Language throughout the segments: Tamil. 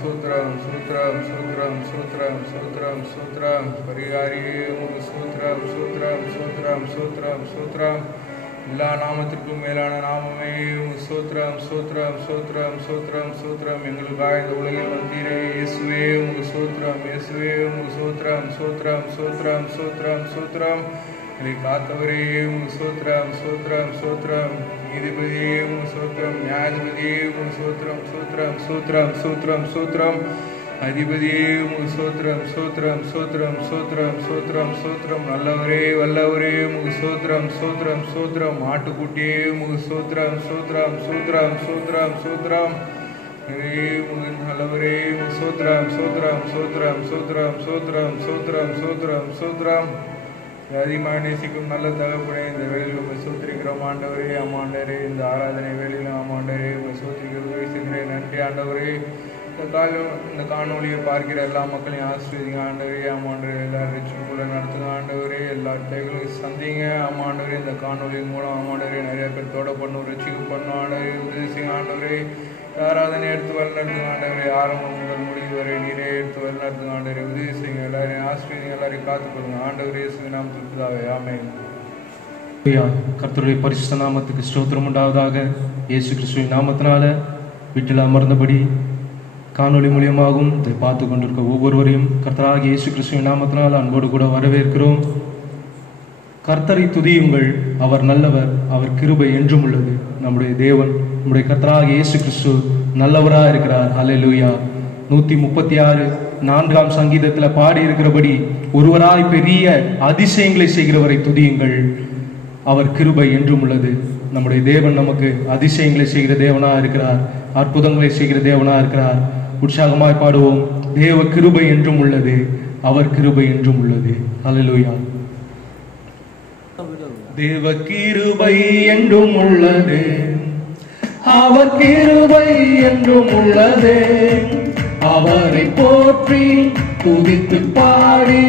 சூத்ரம் சூத்ரம் சூத்ரம் சூத்ரம் சூத்ரம் சூத்ரம் பரிகாரியே உமக்கு சூத்ரம் சூத்ரம் சூத்ரம் சூத்ரம் சூத்ரம் எல்லா நாமத்திற்கும் மேலான நாமமே சூத்ரம் சூத்ரம் சூத்ரம் சூத்ரம் சூத்ரம் எங்களுக்காக இந்த உலகில் வந்தீரே இயேசுவே உமக்கு சூத்ரம் இயேசுவே உமக்கு சூத்ரம் சூத்ரம் சூத்ரம் சூத்ரம் சூத்ரம் எங்களை காத்தவரே உமக்கு சூத்ரம் சூத்ரம் சூத்ரம் நீதிபதியே உமக்கு சூத்ரம் நியாயாதிபதியே உமக்கு சூத்ரம் சூத்ரம் சூத்ரம் சூத்ரம் சூத்ரம் அதிபதியே உமக்கு சூத்ரம் சூத்ரம் சூத்ரம் சூத்ரம் சூத்ரம் சூத்ரம் நல்லவரே வல்லவரே உமக்கு சூத்ரம் சூத்ரம் சூத்ரம் ஆட்டுக்குட்டியே உமக்கு சூத்ரம் சூத்ரம் சூத்ரம் சூத்ரம் சூத்ரம் நல்லவரே உமக்கு சூத்ரம் சூத்ரம் சூத்ரம் சூத்ரம் சூத்ரம் சூத்ரம் சூத்ரம் சூத்ரம் அதிகமாக நேசிக்கும் நல்ல தகப்பனே இந்த வேலையில் உங்களை சூத்திரிக்கிறோம் ஆண்டவரே ஆமாண்டவரே இந்த ஆராதனை வேலையில் ஆமாண்டவரே உங்களை சூத்திரிக்கிறேன் நன்றி ஆண்டவரே இந்த காணொலியை பார்க்கிற எல்லா மக்களையும் ஆசிரியங்க ஆண்டவரே ஆமாண்டவரே எல்லாரும் ரிச்சுக்குள்ள நடத்துங்க ஆண்டவரே எல்லா தேவைகளையும் சந்திங்க ஆமாண்டவரே இந்த காணொலியின் மூலம் ஆமாண்டவரே நிறைய பேர் தோட பண்ணும் ரிச்சுக்கு பண்ணும் ஆண்டவரே உதவி செய்யுங்க ஆண்டவரே ஆராதனை எடுத்து வழிநடத்துங்க ஆண்டவரே ஆரம்பம் முதல் முடிவு வரை நீரே எடுத்து வழிநடத்துங்க ஆண்டவரே உதவி செய்யுங்க எல்லாரையும் ஆசிரியங்க எல்லாரையும் காத்துக்கொள்ளுங்க ஆண்டவரே இயேசுவின் நாமத்தில் பிதாவே ஆமென். கர்த்தருடைய பரிசுத்த நாமத்துக்கு ஸ்தோத்திரம் உண்டாவதாக. இயேசு கிறிஸ்துவின் நாமத்தினால வீட்டில் அமர்ந்தபடி காணொலி மூலியமாகவும் இதை பார்த்து கொண்டிருக்க ஒவ்வொருவரையும் கர்த்தராகிய இயேசு கிறிஸ்துவின் நாமத்தினால் அன்போடு கூட வரவேற்கிறோம். கர்த்தரை துதியுங்கள், அவர் நல்லவர், அவர் கிருபை என்றும் உள்ளது. நம்முடைய தேவன் நம்முடைய கர்த்தராகிய இயேசு கிறிஸ்து நல்லவராக இருக்கிறார். ஹல்லேலூயா. 136 சங்கீதத்தில் பாடி இருக்கிறபடி ஒருவராய் பெரிய அதிசயங்களை செய்கிறவரை துதியுங்கள், அவர் கிருபை என்றும் உள்ளது. நம்முடைய தேவன் நமக்கு அதிசயங்களை செய்கிற தேவனாக இருக்கிறார், அற்புதங்களை செய்கிற தேவனாக இருக்கிறார். உற்சாகமாய் பாடுவோம், தேவ கிருபை என்றும் உள்ளது, அவர் கிருபை என்றும் உள்ளது. ஹல்லேலூயா. தேவ கிருபை என்றும் உள்ளது, அவர் கிருபை என்றும் உள்ளது. அவரை போற்றி துதித்து பாடி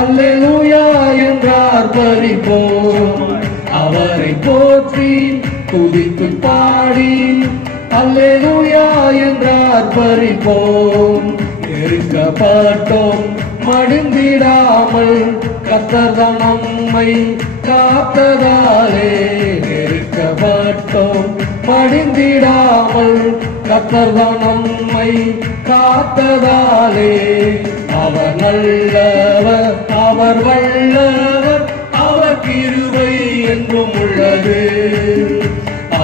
அல்லேலூயா என்றார் பரிபோம். அவரை போற்றி துதித்து பாடி அல்லேலூயா என்றார் பரிபோம். நெருக்கப்பட்டோம் மடிந்திடாமல் கர்த்தர் நம்மை காத்ததாலே. நெருக்கப்பட்டோம் மடிந்திடாமல் கர்த்தர் நம்மை காத்ததாலே. அவர் நல்லவர், அவர் வல்லவர், அவர் கிருபை என்றும் உள்ளது.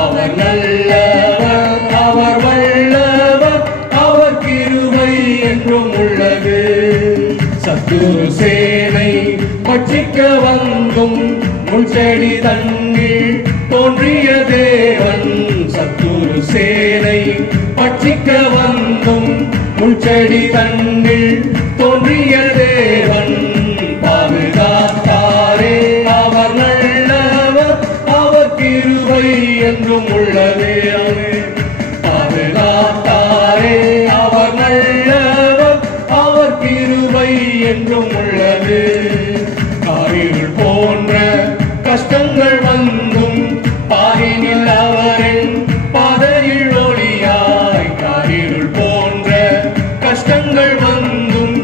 அவர் நல்லவர், அவர் வல்லவர், அவர் கிருபை என்றும் உள்ளது. சத்துரு சேனை பட்சிக்க வந்தும் முள்செடி தன்னில் தோன்றிய தேவன். சத்துரு சேனை பட்சிக்க வந்தும் முள்செடி தன்னில் தோன்றிய தேவன். பாதுகாத்தாரே, அவர் நல்லவர், அவர் கிருபை என்றும் உள்ளது. பாதுகாத்தாரே, அவர் நல்லவர், அவர் கிருபை என்றும் உள்ளது. காரிருள் போன்ற கஷ்டங்கள் வந்தும் பாரினில் அவரின் பாதையில் ஒளியாய். காரிருள் போன்ற கஷ்டங்கள் வந்தும்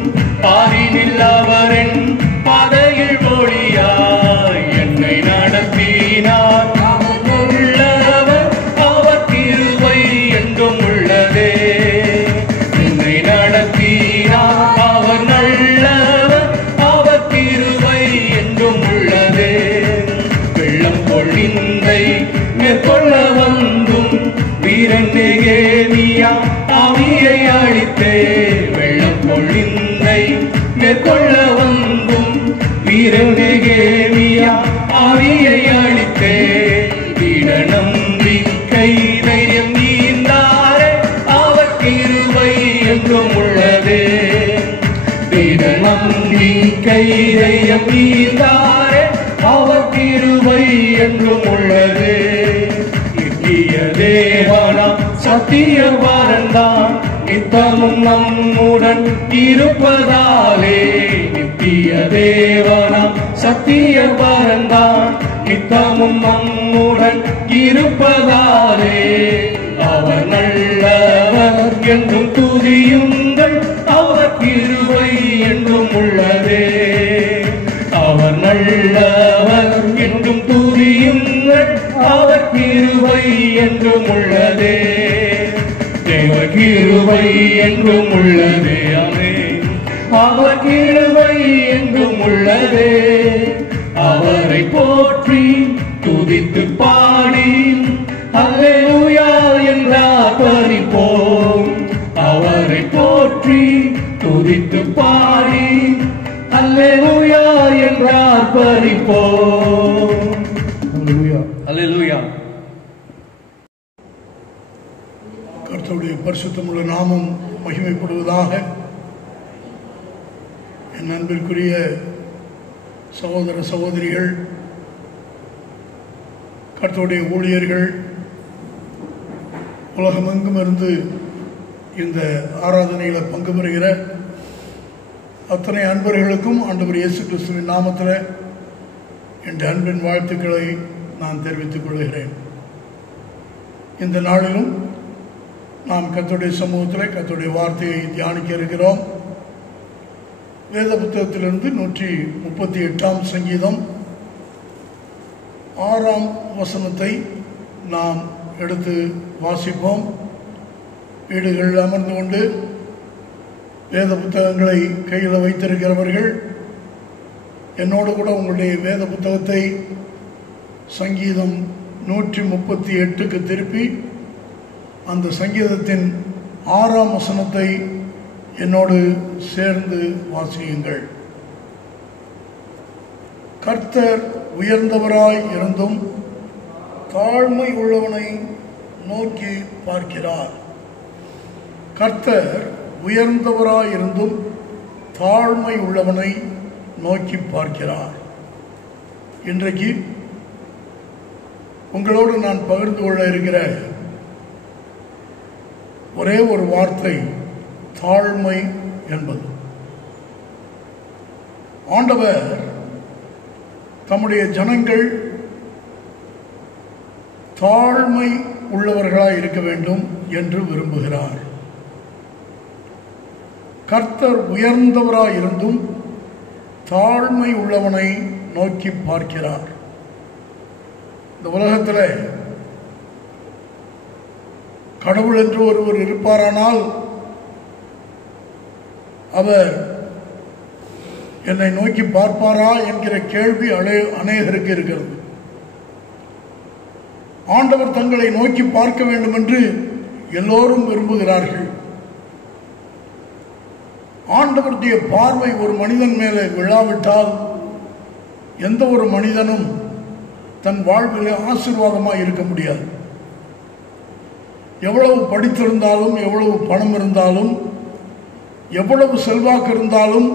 பாரினில் அவரின் பாதையில் ஒளியாய். என்னை நடத்தினார், அவர் உள்ளவர், அவர் கிருபை என்றும் உள்ளதே. என்னை நடத்தினார், அவர் நல்லவர், அவர் கிருபை என்றும் உள்ளதே. வெள்ளம் பொழிந்தை மேற்கொள்ள வந்தும் வீரன் நெகேமியா ஆவியை அழித்தே. வெள்ளம் பொழிந்தை மேற்கொள்ள வந்தும் வீரன் நெகேமியா ஆவியை அழித்தே. திட நம்பிக்கை தைரியம் நீந்தாரே, அவர் கிருபை என்றும் உள்ளதே. திட நம்பிக்கை தைரியம் நீந்தாரே, அவர் கிருபை என்றும் உள்ளது. நித்திய தேவனாம் சத்தியவாரன்தான் நித்தமும் நம்முடன் இருப்பதாலே. நித்திய தேவனாம் சத்தியவாரன்தான் நித்தமும் நம்முடன் இருப்பதாலே. அவர் நல்லவர், என்றும் துதியுங்கள், அவர் கிருபை என்றும் உள்ளதே. அவர் நல்லவர் என்றும் துதியுங்கள், அவர் கிருபை என்றும் உள்ளதே. தேவ கிருபை என்றும் உள்ளதே. ஆமென். அவர் கிருபை என்றும் உள்ளதே. அவரை போற்றி துதித்து பாடி அல்லேலூயா என்றார் பரிப்போம். அவரை போற்றி துதித்து பாடி அல்லேலூயா என்றார் பரிப்போம். அல்லேலூயா, அல்லேலூயா. கர்த்தருடைய பரிசுத்தமுள்ள நாமம் மகிமைப்படுவதாக. என் அன்பிற்குரிய சகோதர சகோதரிகள், கர்த்தருடைய ஊழியர்கள், உலகமெங்கும் இருந்து இந்த ஆராதனையில் பங்கு பெறுகிற அத்தனை அன்பர்களுக்கும் ஆண்டவர் இயேசு கிறிஸ்துவின் நாமத்தில் என் அன்பின் வாழ்த்துக்களை நான் தெரிவித்துக் கொள்கிறேன். இந்த நாளிலும் நாம் கர்த்தருடைய சமூகத்தில் கர்த்தருடைய வார்த்தையை தியானிக்க இருக்கிறோம். வேத புத்தகத்திலிருந்து 138ஆம் சங்கீதம் 6ஆம் வசனத்தை நாம் எடுத்து வாசிப்போம். வீடுகளில் அமர்ந்து கொண்டு வேத புத்தகங்களை கையில் வைத்திருக்கிறவர்கள் என்னோடு கூட உங்களுடைய வேத புத்தகத்தை சங்கீதம் 138க்கு திருப்பி அந்த சங்கீதத்தின் 6ஆம் வசனத்தை என்னோடு சேர்ந்து வாசியுங்கள். கர்த்தர் உயர்ந்தவராய் இருந்தும் தாழ்மை உள்ளவனை நோக்கி பார்க்கிறார். கர்த்தர் உயர்ந்தவராய் இருந்தும் தாழ்மை உள்ளவனை நோக்கி பார்க்கிறார். இன்றைக்கு உங்களோடு நான் பகிர்ந்து கொள்ள இருக்கிற ஒரே ஒரு வார்த்தை தாழ்மை என்பது. ஆண்டவர் தம்முடைய ஜனங்கள் தாழ்மை உள்ளவர்களாய் இருக்க வேண்டும் என்று விரும்புகிறார். கர்த்தர் உயர்ந்தவராய் இருந்தும் தாழ்மை உள்ளவனை நோக்கி பார்க்கிறார். இந்த உலகத்தில் கடவுள் என்று ஒருவர் இருப்பாரானால் அவர் என்னை நோக்கி பார்ப்பாரா என்கிற கேள்வி அநேகருக்கு இருக்கிறது. ஆண்டவர் தங்களை நோக்கி பார்க்க வேண்டும் என்று எல்லோரும் விரும்புகிறார்கள். ஆண்டவருடைய பார்வை ஒரு மனிதன் மேலே விழாவிட்டால் எந்த ஒரு மனிதனும் தன் வாழ்விலே ஆசீர்வாதமாக இருக்க முடியாது. எவ்வளவு படித்திருந்தாலும், எவ்வளவு பணம் இருந்தாலும், எவ்வளவு செல்வாக்கு இருந்தாலும்,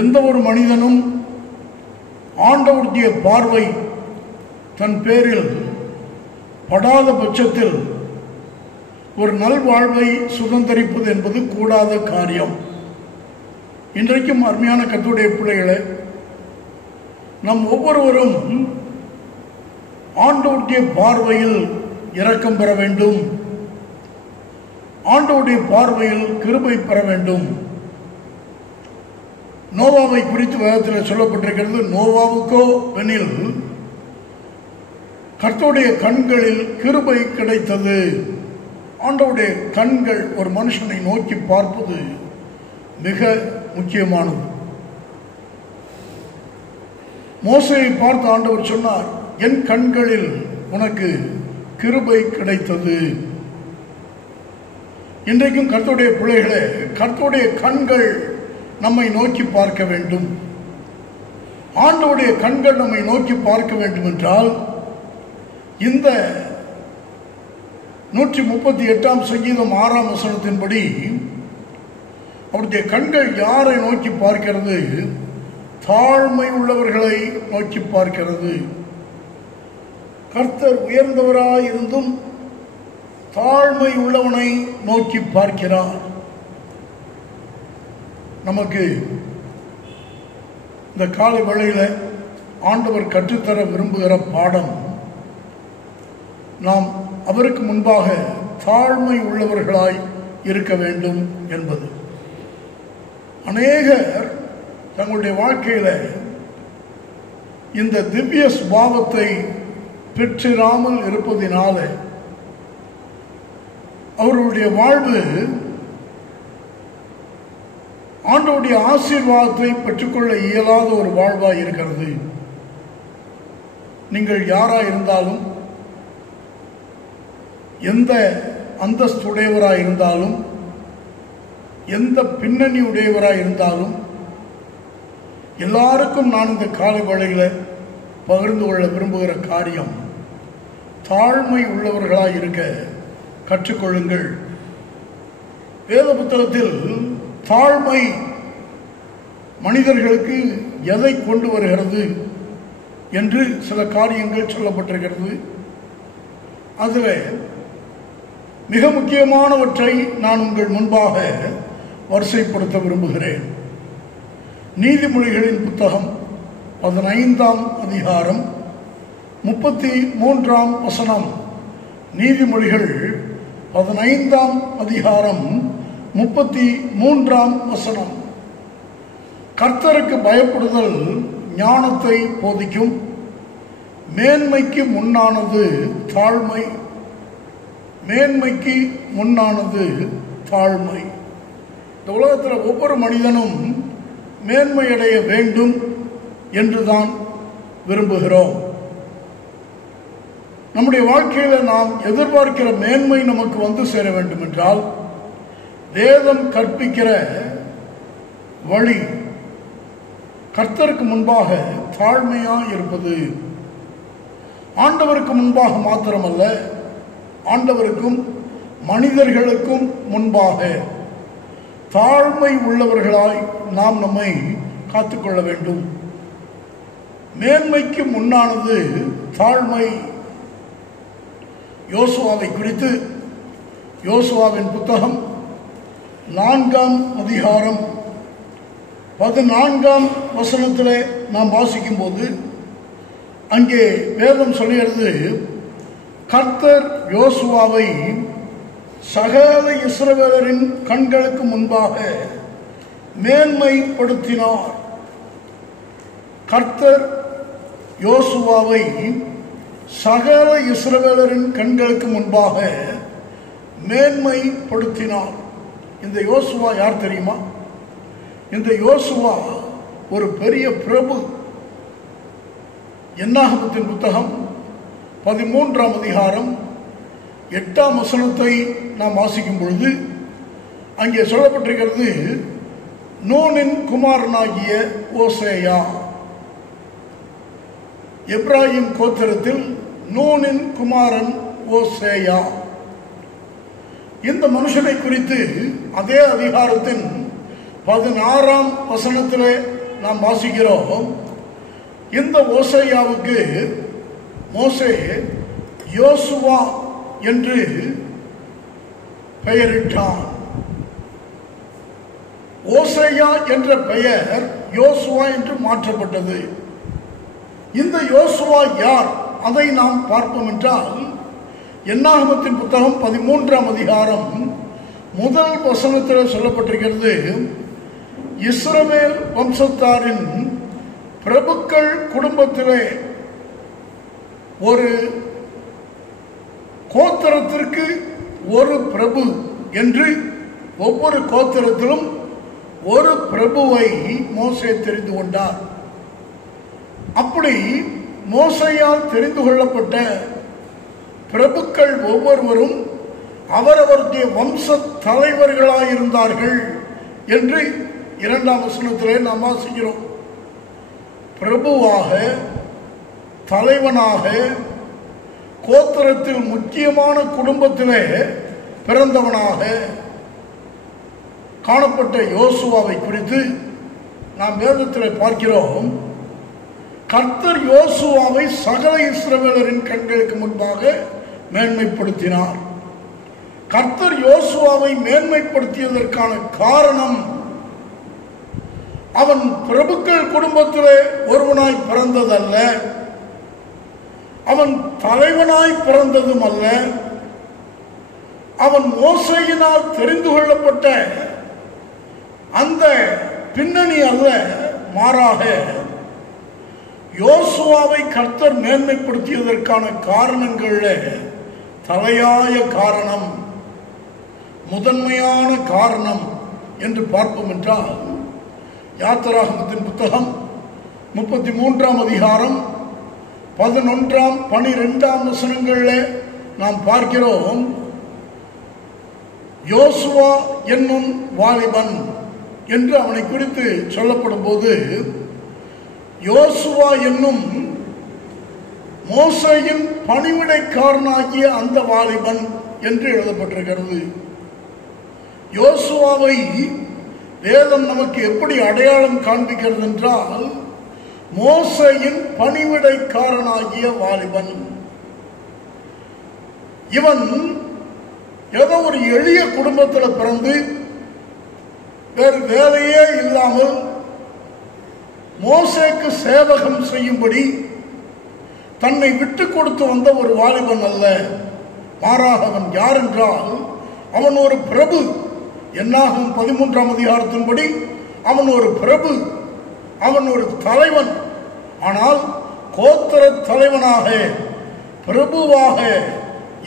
எந்த ஒரு மனிதனும் ஆண்டவருடைய பார்வை தன் பேரில் படாத பட்சத்தில் ஒரு நல்வாழ்வை சுதந்திரிப்பது என்பது கூடாத காரியம். இன்றைக்கும் அருமையான கர்த்தருடைய பிள்ளைகளே, நம் ஒவ்வொருவரும் ஆண்டவருடைய பார்வையில் இரக்கம் பெற வேண்டும், ஆண்டவருடைய பார்வையில் கிருபை பெற வேண்டும். நோவாவை குறித்து வேதத்தில் சொல்லப்பட்டிருக்கிறது. நோவாவுக்கோ வெனில் கர்த்தருடைய கண்களில் கிருபை கிடைத்தது. ஆண்டவருடைய கண்கள் ஒரு மனுஷனை நோக்கி பார்ப்பது மிக முக்கியமானது. மோசேயை பார்த்து ஆண்டவர் சொன்னார், என் கண்களில் உனக்கு கிருபை கிடைத்தது. இன்றைக்கும் கர்த்தருடைய பிள்ளைகளே, கர்த்தருடைய கண்கள் நம்மை நோக்கி பார்க்க வேண்டும். ஆண்டவருடைய கண்கள் நம்மை நோக்கி பார்க்க வேண்டும் என்றால் இந்த 138ஆம் சங்கீதம் 6ஆம் வசனத்தின்படி அவருடைய கண்கள் யாரை நோக்கி பார்க்கிறது? தாழ்மை உள்ளவர்களை நோக்கி பார்க்கிறது. கர்த்தர் உயர்ந்தவராய் இருந்தும் தாழ்மை உள்ளவனை நோக்கி பார்க்கிறார். நமக்கு இந்த காலை வேளையில் ஆண்டவர் கற்றுத்தர விரும்புகிற பாடம், நாம் அவருக்கு முன்பாக தாழ்மை உள்ளவர்களாய் இருக்க வேண்டும் என்பது. அநேகர் தங்களுடைய வாழ்க்கையில இந்த திவ்ய சுபாவத்தை பெற்றிராமல் இருப்பதினால அவர்களுடைய வாழ்வு ஆண்டவருடைய ஆசீர்வாதத்தை பெற்றுக்கொள்ள இயலாத ஒரு வாழ்வாய் இருக்கிறது. நீங்கள் யாராய் இருந்தாலும், எந்த அந்தஸ்துடையவராய் இருந்தாலும், எந்த பின்னணி உடையவராய் இருந்தாலும், எல்லாருக்கும் நான் இந்த கால வேளையில் பகிர்ந்து கொள்ள விரும்புகிற காரியம், தாழ்மை உள்ளவர்களாய் இருக்க கற்றுக்கொள்ளுங்கள். வேத புத்தகத்தில் தாழ்மை மனிதர்களுக்கு எதை கொண்டு வருகிறது என்று சில காரியங்கள் சொல்லப்பட்டிருக்கிறது. அதில் மிக முக்கியமானவற்றை நான் உங்கள் முன்பாக வரிசைப்படுத்த விரும்புகிறேன். நீதிமொழிகளின் புத்தகம் 15ஆம் அதிகாரம் 33ஆம் வசனம். நீதிமொழிகள் 15ஆம் அதிகாரம் 33ஆம் வசனம். கர்த்தருக்கு பயப்படுதல் ஞானத்தை போதிக்கும், மேன்மைக்கு முன்னானது தாழ்மை. மேன்மைக்கு முன்னானது தாழ்மை. இந்த உலகத்தில் ஒவ்வொரு மனிதனும் மேன்மையடைய வேண்டும் என்றுதான் விரும்புகிறோம். நம்முடைய வாழ்க்கையில் நாம் எதிர்பார்க்கிற மேன்மை நமக்கு வந்து சேர வேண்டும் என்றால் வேதம் கற்பிக்கிற வழி கர்த்தருக்கு முன்பாக தாழ்மையாக இருப்பது. ஆண்டவருக்கு முன்பாக மாத்திரமல்ல, ஆண்டவருக்கும் மனிதர்களுக்கும் முன்பாக தாழ்மை உள்ளவர்களாய் நாம் நம்மை காத்துக்கொள்ள வேண்டும். மேன்மைக்கு முன்னானது தாழ்மை. யோசுவாவை குறித்து யோசுவாவின் புத்தகம் 4ஆம் அதிகாரம் 14ஆம் வசனத்திலே நாம் வாசிக்கும் போது அங்கே வேதம் சொல்லுகிறது, கர்த்தர் யோசுவாவை சகல இஸ்ரவேலரின் கண்களுக்கு முன்பாக மேன்மைப்படுத்தினார். கர்த்தர் யோசுவாவை சகல இஸ்ரவேலரின் கண்களுக்கு முன்பாக மேன்மைப்படுத்தினார். இந்த யோசுவா யார் தெரியுமா? இந்த யோசுவா ஒரு பெரிய பிரபு. என்னாகமத்தின் புத்தகம் 13ஆம் அதிகாரம் 8ஆம் வசனத்தை நாம் வாசிக்கும் பொழுது அங்கே சொல்லப்பட்டிருக்கிறது, நூனின் குமாரனாகிய ஓசேயா. எப்ராஹிம் கோத்திரத்தில் நூனின் குமாரன் ஓசேயா. இந்த மனுஷனை குறித்து அதே அதிகாரத்தின் 16ஆம் வசனத்திலே நாம் வாசிக்கிறோம். இந்த ஓசேயாவுக்கு மோசே யோசுவா என்று பெயரிட்டான். ஓசேயா என்ற பெயர் யோசுவா என்று மாற்றப்பட்டது. இந்த யோசுவா யார்? அதை நாம் பார்ப்போம் என்றால், என்னாகமத்தின் புத்தகம் 13ஆம் அதிகாரம் 1 வசனத்தில் சொல்லப்பட்டிருக்கிறது, இஸ்ரவேல் வம்சத்தாரின் பிரபுக்கள் குடும்பத்திலே ஒரு கோத்திரத்திற்கு ஒரு பிரபு என்று ஒவ்வொரு கோத்திரத்திலும் ஒரு பிரபுவை மோசே தெரிந்து கொண்டார். அப்படி மோசேயால் தெரிந்து கொள்ளப்பட்ட பிரபுக்கள் ஒவ்வொருவரும் அவரவருடைய வம்ச தலைவர்களாயிருந்தார்கள் என்று 2ஆம் வசனத்திலே நாம் வாசிக்கிறோம். பிரபுவாக, தலைவனாக, கோத்திரத்தில் முக்கியமான குடும்பத்திலே பிறந்தவனாக காணப்பட்ட யோசுவாவை குறித்து நாம் வேதத்தில் பார்க்கிறோம். கர்த்தர் யோசுவாவை சகல இஸ்ரவேலரின் கண்களுக்கு முன்பாக மேன்மைப்படுத்தினார். கர்த்தர் யோசுவாவை மேன்மைப்படுத்தியதற்கான காரணம், அவன் பிரபுக்கள் குடும்பத்திலே ஒருவனாய் பிறந்ததல்ல, அவன் தலைவனாய் பிறந்ததும் அல்ல, அவன் மோசேயினால் தெரிந்து கொள்ளப்பட்ட அந்த பின்னணி அல்ல. மாறாக யோசுவாவை கர்த்தர் மேன்மைப்படுத்தியதற்கான காரணங்கள்ல தலையாய காரணம், முதன்மையான காரணம் என்று பார்ப்போம் என்றால், யாத்திராகமத்தின் புத்தகம் 33ஆம் அதிகாரம் 11ஆம் 12ஆம் வசனங்களில் நாம் பார்க்கிறோம். யோசுவா என்னும் வாலிபன் என்று அவனை குறித்து சொல்லப்படும் போது, யோசுவா என்னும் மோசேயின் பணிவிடைக்காரனாகிய அந்த வாலிபன் என்று எழுதப்பட்டிருக்கிறது. யோசுவாவை வேதம் நமக்கு எப்படி அடையாளம் காண்பிக்கிறது என்றால், மோசேயின் பணிவிடைக்காரனாகிய வாலிபன். இவன் ஏதோ ஒரு எளிய குடும்பத்தில் பிறந்து வேறு வேலையே இல்லாமல் மோசேக்கு சேவகம் செய்யும்படி தன்னை விட்டு கொடுத்து வந்த ஒரு வாலிபன் அல்ல. மாறாக அவன் யார் என்றால், அவன் ஒரு பிரபு. என்னாகும் 13ஆம் அதிகாரத்தின்படி அவன் ஒரு பிரபு, அவன் ஒரு தலைவன். ஆனால் கோத்திர தலைவனாக பிரபுவாக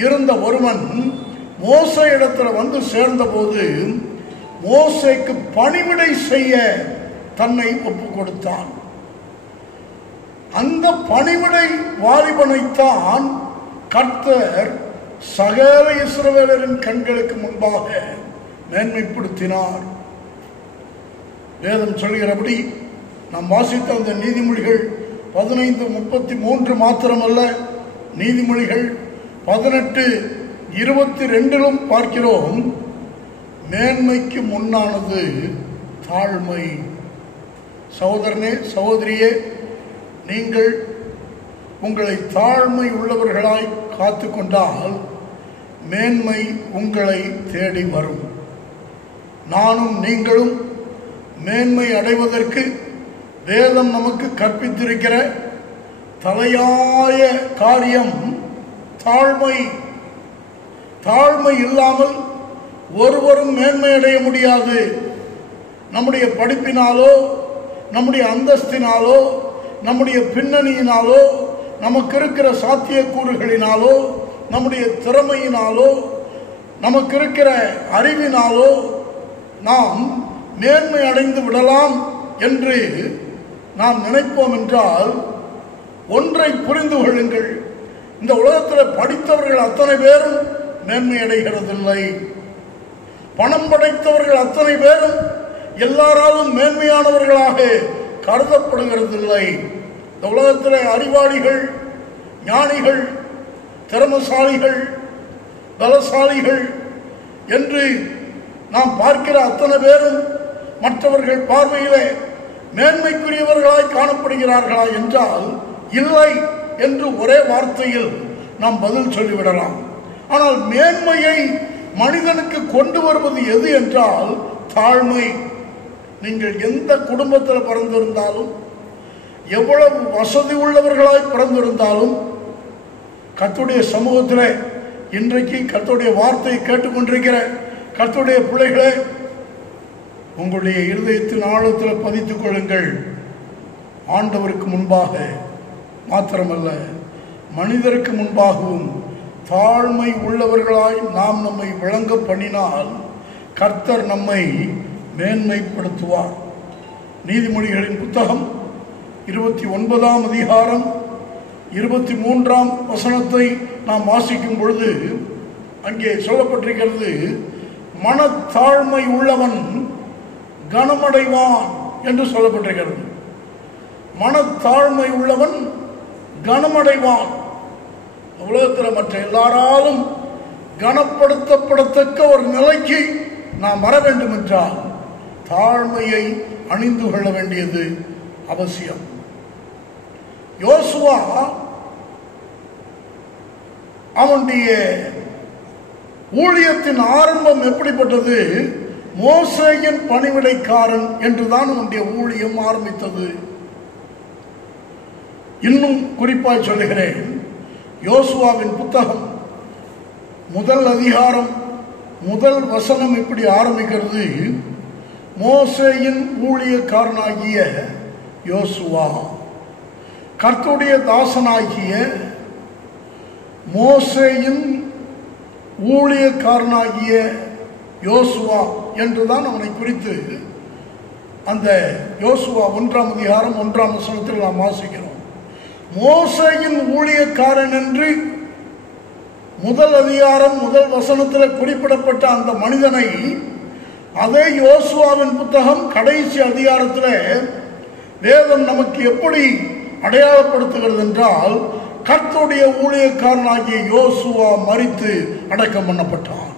இருந்த ஒருவன் மோசே இடத்துல வந்து சேர்ந்த போது மோசேக்கு பணிவிடை செய்ய தன்னை ஒப்பு கொடுத்தான். அந்த பணிவிடை வாலிபனைத்தான் கர்த்தர் சகல இஸ்ரவேலரின் கண்களுக்கு முன்பாக மேன்மைப்படுத்தினார். வேதம் சொல்கிறபடி நாம் வாசித்த அந்த நீதிமொழிகள் 15:33 மாத்திரமல்ல, நீதிமொழிகள் 18:22 பார்க்கிறோம். மேன்மைக்கு முன்னானது தாழ்மை. சகோதரனே, சகோதரியே, நீங்கள் உங்களை தாழ்மை உள்ளவர்களாய் காத்து கொண்டால் மேன்மை உங்களை தேடி வரும். நானும் நீங்களும் மேன்மை அடைவதற்கு வேதம் நமக்கு கற்பித்திருக்கிற தலையாய காரியம் தாழ்மை. தாழ்மை இல்லாமல் ஒருவரும் மேன்மை அடைய முடியாது. நம்முடைய படிப்பினாலோ, நம்முடைய அந்தஸ்தினாலோ, நம்முடைய பின்னணியினாலோ, நமக்கு இருக்கிற சாத்தியக்கூறுகளினாலோ, நம்முடைய திறமையினாலோ, நமக்கு இருக்கிற அறிவினாலோ நாம் மேன்மை அடைந்து விடலாம் என்று நாம் நினைப்போம் என்றால், ஒன்றை புரிந்து கொள்ளுங்கள். இந்த உலகத்தில் படித்தவர்கள் அத்தனை பேரும் மேன்மை அடைகிறதில்லை. பணம் படைத்தவர்கள் அத்தனை பேரும் எல்லாராலும் மேன்மையானவர்களாக கருதப்படுகிறதில்லை. இந்த உலகத்தில் அறிவாளிகள், ஞானிகள், திறமசாலிகள், பலசாலிகள் என்று நாம் பார்க்கிற அத்தனை பேரும் மற்றவர்கள் பார்வையிலே மேன்மைக்குரியவர்களாய் காணப்படுகிறார்களா என்றால் இல்லை என்று ஒரே வார்த்தையில் நாம் பதில் சொல்லிவிடலாம். ஆனால் மேன்மையை மனிதனுக்கு கொண்டு வருவது எது என்றால் தாழ்மை. நீங்கள் எந்த குடும்பத்தில் பிறந்திருந்தாலும், எவ்வளவு வசதி உள்ளவர்களாய் பிறந்திருந்தாலும், கர்த்தருடைய சமூகத்தில் இன்றைக்கு கர்த்தருடைய வார்த்தையை கேட்டுக்கொண்டிருக்கிற கர்த்தருடைய பிள்ளைகளே, உங்களுடைய இருதயத்தின் ஆழத்தில் பதித்துக் கொள்ளுங்கள். ஆண்டவருக்கு முன்பாக மாத்திரமல்ல, மனிதருக்கு முன்பாகவும் தாழ்மை உள்ளவர்களாய் நாம் நம்மை விளங்க பண்ணினால் கர்த்தர் நம்மை மேன்மைப்படுத்துவார். நீதிமொழிகளின் புத்தகம் 29ஆம் அதிகாரம் 23ஆம் வசனத்தை நாம் வாசிக்கும் பொழுது அங்கே சொல்லப்பட்டிருக்கிறது, மனத்தாழ்மை உள்ளவன் கனமடைவான் என்று சொல்லப்பட்டிருக்கிறது. மனத்தாழ்மை உள்ளவன் கனமடைவான். உலகத்தில் மற்ற எல்லாராலும் கனப்படுத்தப்படத்தக்க ஒரு நிலைக்கு நாம் வர வேண்டும் என்றால் தாழ்மையை அணிந்து கொள்ள வேண்டியது அவசியம். யோசுவா அவனுடைய ஊழியத்தின் ஆரம்பம் எப்படிப்பட்டது? மோசேயின் பணிவிடைக்காரன் என்றுதான் அவனுடைய ஊழியம் ஆரம்பித்தது. இன்னும் குறிப்பாக சொல்லுகிறேன், யோசுவாவின் புத்தகம் முதல் அதிகாரம் முதல் வசனம் இப்படி ஆரம்பிக்கிறது. மோசேயின் ஊழியக்காரனாகிய யோசுவா, கர்த்தருடைய தாசனாகிய மோசேயின் ஊழியக்காரனாகிய யோசுவா என்றுதான் அவனை குறித்து அந்த யோசுவா 1ஆம் அதிகாரம் 1ஆம் வசனத்தில் நாம் வாசிக்கிறோம். மோசேயின் ஊழியக்காரன் என்று முதல் அதிகாரம் முதல் வசனத்தில் குறிப்பிடப்பட்ட அந்த மனிதனை அதே யோசுவாவின் புத்தகம் கடைசி அதிகாரத்தில் வேதம் நமக்கு எப்படி அடையாளப்படுத்துகிறது என்றால், கர்த்தருடைய ஊழியக்காரனாகிய யோசுவா மரித்து அடக்கம் பண்ணப்பட்டான்.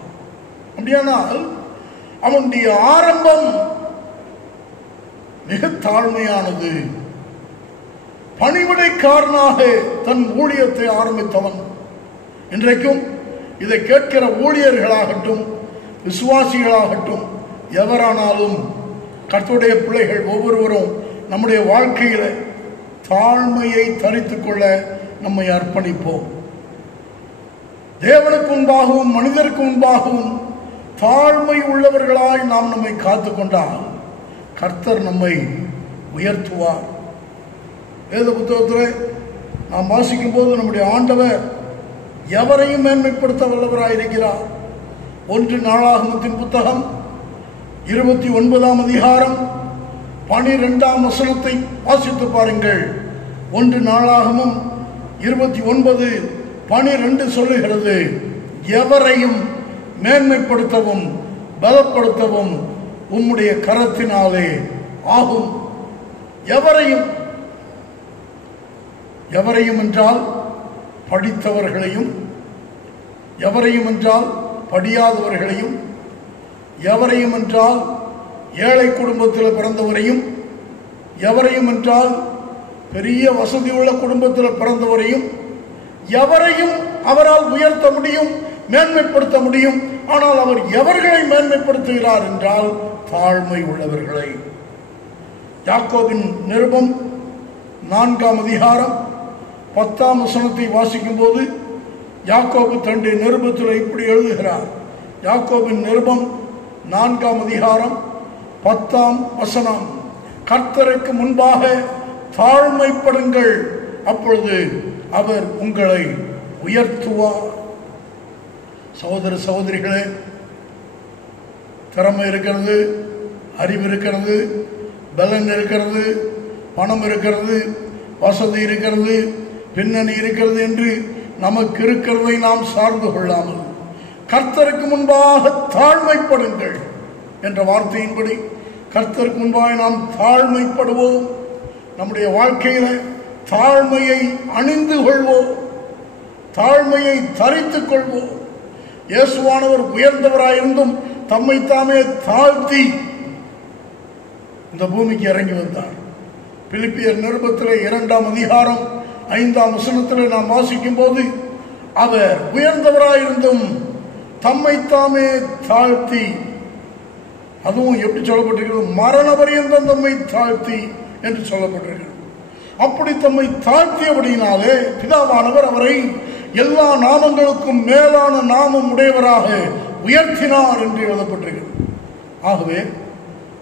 அப்படியானால் அவனுடைய ஆரம்பம் மிக தாழ்மையானது. பணிவிடைக்காரனாக தன் ஊழியத்தை ஆரம்பித்தவன். இன்றைக்கும் இதை கேட்கிற ஊழியர்களாகட்டும், விசுவாசிகளாகட்டும், எவரானாலும் கர்த்தருடைய பிள்ளைகள் ஒவ்வொருவரும் நம்முடைய வாழ்க்கையில தாழ்மையை தரித்துக் கொள்ள நம்மை அர்ப்பணிப்போம். தேவனுக்கு முன்பாகவும் மனிதருக்கு முன்பாகவும் தாழ்மை உள்ளவர்களாய் நாம் நம்மை காத்துக் கொண்டால் கர்த்தர் நம்மை உயர்த்துவார். வேத புத்தகத்தில் நாம் வாசிக்கும் போது நம்முடைய ஆண்டவர் எவரையும் மேன்மைப்படுத்த வல்லவராயிருக்கிறார். 1 நாளாகமத்தின் புத்தகம் 29ஆம் அதிகாரம் 12ஆம் வசனத்தை வாசித்து பாருங்கள். 1 நாளாகமும் 29:12 சொல்லுகிறது, எவரையும் மேன்மைப்படுத்தவும் பலப்படுத்தவும் உம்முடைய கரத்தினாலே ஆகும். எவரையும் என்றால் படித்தவர்களையும், எவரையும் என்றால் படியாதவர்களையும், எவரையும் என்றால் ஏழை குடும்பத்தில் பிறந்தவரையும், எவரையும் என்றால் பெரிய வசதி உள்ள குடும்பத்தில் பிறந்தவரையும், எவரையும் அவரால் உயர்த்த முடியும், மேன்மைப்படுத்த முடியும். ஆனால் அவர் எவர்களை மேன்மைப்படுத்துகிறார் என்றால் தாழ்மை உள்ளவர்களை. யாக்கோபின் நிருபம் 4ஆம் அதிகாரம் 10ஆம் வசனத்தை வாசிக்கும் போது யாக்கோபு தன்னுடைய நிருபத்தில் இப்படி எழுதுகிறார். யாக்கோபின் நிருபம் 4ஆம் அதிகாரம் 10ஆம் வசனம், கர்த்தருக்கு முன்பாக தாழ்மைப்படுங்கள், அப்பொழுது அவர் உங்களை உயர்த்துவார். சகோதர சகோதரிகளே, திறமை இருக்கிறது, அறிவு இருக்கிறது, பலன் இருக்கிறது, பணம் இருக்கிறது, வசதி இருக்கிறது, பின்னணி இருக்கிறது என்று நமக்கு இருக்கிறதை நாம் சார்ந்து கொள்ளாமல் கர்த்தருக்கு முன்பாக தாழ்மைப்படுங்கள் என்ற வார்த்தையின்படி கர்த்தருக்கு முன்பாக நாம் தாழ்மைப்படுவோம். நம்முடைய வாழ்க்கையில தாழ்மையை அணிந்து கொள்வோம், தாழ்மையை தரித்துக் கொள்வோம். இயேசுவானவர் உயர்ந்தவராயிருந்தும் தம்மை தாமே தாழ்த்தி இந்த பூமிக்கு இறங்கி வந்தார். பிலிப்பியர் நிருபத்தில் 2ஆம் அதிகாரம் 5ஆம் வசனத்தில் நாம் வாசிக்கும் போது அவர் உயர்ந்தவராயிருந்தும் தம்மை தாமே தாழ்த்தி, அதுவும் எப்படி சொல்லப்பட்டிருக்கிறது, மரண பரியந்தம் தம்மை தாழ்த்தி என்று சொல்லப்பட்டிருக்கிறது. அப்படி தம்மை தாழ்த்தியபடியினாலே பிதாவானவர் அவரை எல்லா நாமங்களுக்கும் மேலான நாமம் உடையவராக உயர்த்தினார் என்று எழுதப்பட்டிருக்கிறது. ஆகவே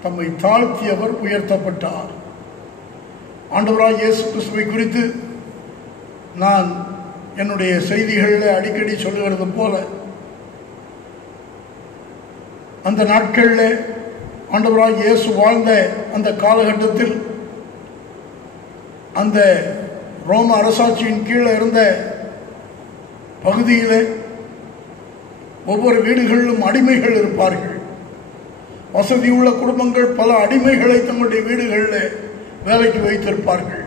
தம்மை தாழ்த்தியவர் உயர்த்தப்பட்டார். ஆண்டவராகிய இயேசு கிறிஸ்துவை குறித்து நான் என்னுடைய செய்திகளில் அடிக்கடி சொல்லுகிறது போல, அந்த நாட்களில் ஆண்டவராகிய இயேசு வாழ்ந்த அந்த காலகட்டத்தில் அந்த ரோம அரசாட்சியின் கீழே இருந்த பகுதியில் ஒவ்வொரு வீடுகளிலும் அடிமைகள் இருப்பார்கள். வசதியுள்ள குடும்பங்கள் பல அடிமைகளை தங்களுடைய வீடுகளில் வேலைக்கு வைத்திருப்பார்கள்.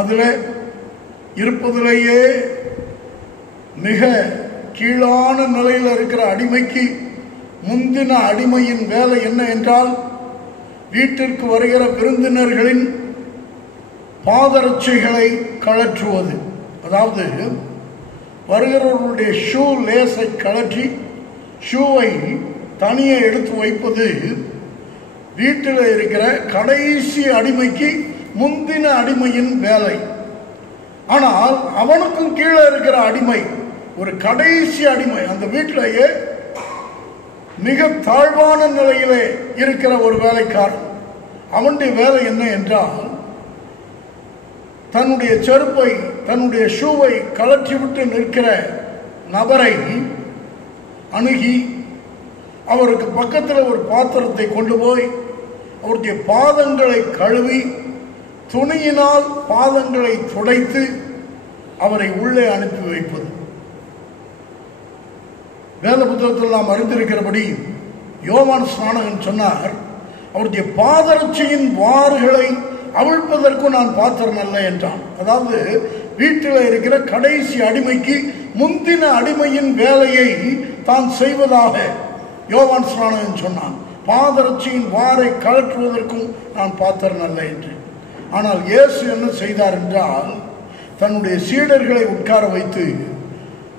அதில் இருப்பதிலேயே மிக கீழான நிலையில் இருக்கிற அடிமைக்கு முந்தின அடிமையின் வேலை என்ன என்றால், வீட்டிற்கு வருகிற விருந்தினர்களின் பாதரட்சைகளை கழற்றுவது. அதாவது வருகிறவர்களுடைய ஷூ லேஸை கழற்றி ஷூவை தனியே எடுத்து வைப்பது வீட்டில் இருக்கிற கடைசி அடிமைக்கு முந்தின அடிமையின் வேலை. ஆனால் அவனுக்கும் கீழே இருக்கிற அடிமை, ஒரு கடைசி அடிமை, அந்த வீட்டிலேயே மிக தாழ்வான நிலையிலே இருக்கிற ஒரு வேலைக்காரன். அவனுடைய வேலை என்ன என்றால், தன்னுடைய செருப்பை, தன்னுடைய ஷூவை கழற்றிவிட்டு நிற்கிற நபரை அணுகி அவருக்கு பக்கத்தில் ஒரு பாத்திரத்தை கொண்டு போய் அவருடைய பாதங்களை கழுவி துணியினால் பாதங்களை துடைத்து அவரை உள்ளே அனுப்பி வைப்பது. வேத புத்தகத்தில் நாம் அறிந்திருக்கிறபடி யோவான் ஸ்நானகன் சொன்னார், அவருடைய பாதரட்சியின் வார்களை அவிழ்ப்பதற்கு நான் பாத்திரம் அல்ல என்றான். அதாவது வீட்டில் இருக்கிற கடைசி அடிமைக்கு முந்தின அடிமையின் வேலையை தான் செய்வதாக யோவான் ஸ்நானகன் சொன்னான். பாதரட்சியின் வாரை கழற்றுவதற்கும் நான் பாத்திரம் அல்ல என்று. ஆனால் இயேசு என்ன செய்தார் என்றால், தன்னுடைய சீடர்களை உட்கார வைத்து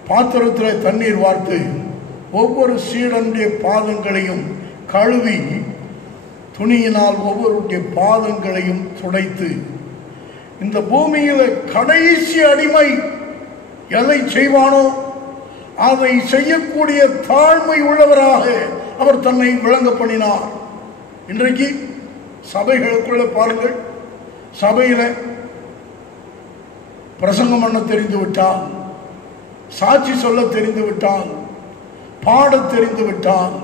பாத்திரத்தில் தண்ணீர் வார்த்து ஒவ்வொரு சீடனுடைய பாதங்களையும் கழுவி துணியினால் ஒவ்வொருடைய பாதங்களையும் துடைத்து, இந்த பூமியில கடைசி அடிமை எதை செய்வானோ அதை செய்யக்கூடிய தாழ்மை உள்ளவராக அவர் தன்னை விளங்க பண்ணினார். இன்றைக்கு சபைகளுக்குள்ள பாருங்கள், சபையில பிரசங்கம் பண்ண தெரிந்து விட்டால், சாட்சி சொல்ல தெரிந்து விட்டால், பாட தெரிந்து விட்டால்,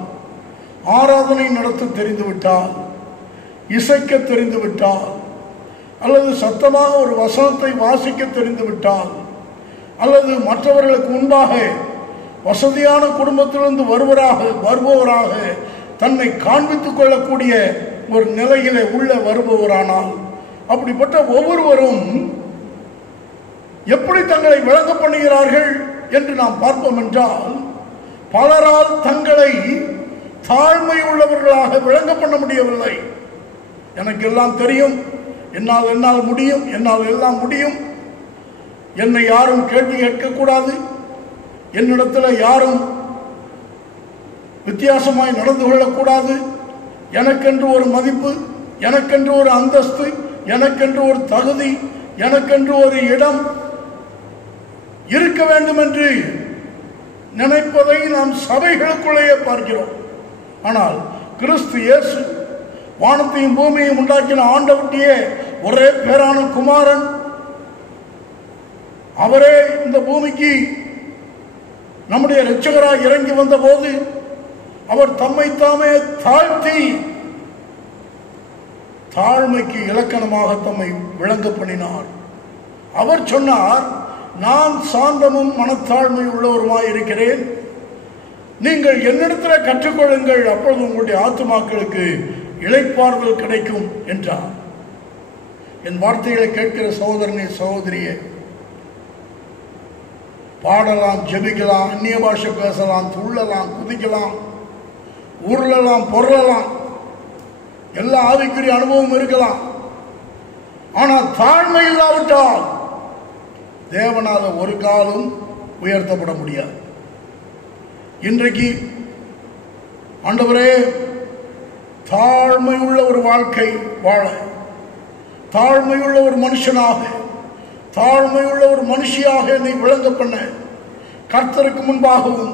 ஆராதனை நடத்த தெரிந்து விட்டால், இசைக்க தெரிந்து விட்டால், அல்லது சத்தமாக ஒரு வசனத்தை வாசிக்க தெரிந்து விட்டால், அல்லது மற்றவர்களுக்கு முன்பாக வசதியான குடும்பத்திலிருந்து வருபவராக தன்னை காண்பித்துக் கொள்ளக்கூடிய ஒரு நிலையில உள்ள வருபவரானால், அப்படிப்பட்ட ஒவ்வொருவரும் எப்படி தங்களை விளங்க பண்ணுகிறார்கள் என்று நாம் பார்ப்போம் என்றால், பலரால் தங்களை தாழ்மை உள்ளவர்களாக விளங்க பண்ண முடியவில்லை. எனக்கு எல்லாம் தெரியும், என்னால் முடியும், என்னால் எல்லாம் முடியும், என்னை யாரும் கேள்வி கேட்கக்கூடாது, என்னிடத்தில் யாரும் வித்தியாசமாய் நடந்து கொள்ளக்கூடாது, எனக்கென்று ஒரு மதிப்பு, எனக்கென்று ஒரு அந்தஸ்து, எனக்கென்று ஒரு தகுதி, எனக்கென்று ஒரு இடம் இருக்க வேண்டும் என்று நினைப்பதை நாம் சபைகளுக்குள்ளேயே பார்க்கிறோம். ஆனால் கிறிஸ்து இயேசு வானத்தையும் பூமியையும் உண்டாக்கின ஆண்டவருடைய ஒரே பேரான குமாரன், அவரே இந்த பூமிக்கு நம்முடைய இரட்சகராய் இறங்கி வந்த போது அவர் தம்மை தாமே தாழ்த்தி தாழ்மைக்கு இலக்கணமாக தம்மை விளங்க பண்ணினார். அவர் சொன்னார், நான் சாந்தமும் மனத்தாழ்மை உள்ளவருமாய் இருக்கிறேன், நீங்கள் என்னிடத்தில் கற்றுக்கொள்ளுங்கள், அப்பொழுது உங்களுடைய ஆத்துமாக்களுக்கு இளைப்பாறுதல் கிடைக்கும் என்றார். என் வார்த்தைகளை கேட்கிற சகோதரனே சகோதரியே, பாடலாம், ஜெபிக்கலாம், அந்நிய பாஷை பேசலாம், துள்ளலாம், குதிக்கலாம், உருளலாம், பொருளலாம், எல்லா ஆவிக்குரிய அனுபவம் இருக்கலாம். ஆனால் தாழ்மை இல்லாவிட்டால் தேவனால ஒரு காலம் உயர்த்தப்பட முடியாது. இன்றைக்கு ஆண்டவரே, தாழ்மை உள்ள ஒரு வாழ்க்கை வாழ, தாழ்மை உள்ள ஒரு மனுஷனாக, தாழ்மை உள்ள ஒரு மனுஷியாக என்னை விளங்க பண்ண, கர்த்தருக்கு முன்பாகவும்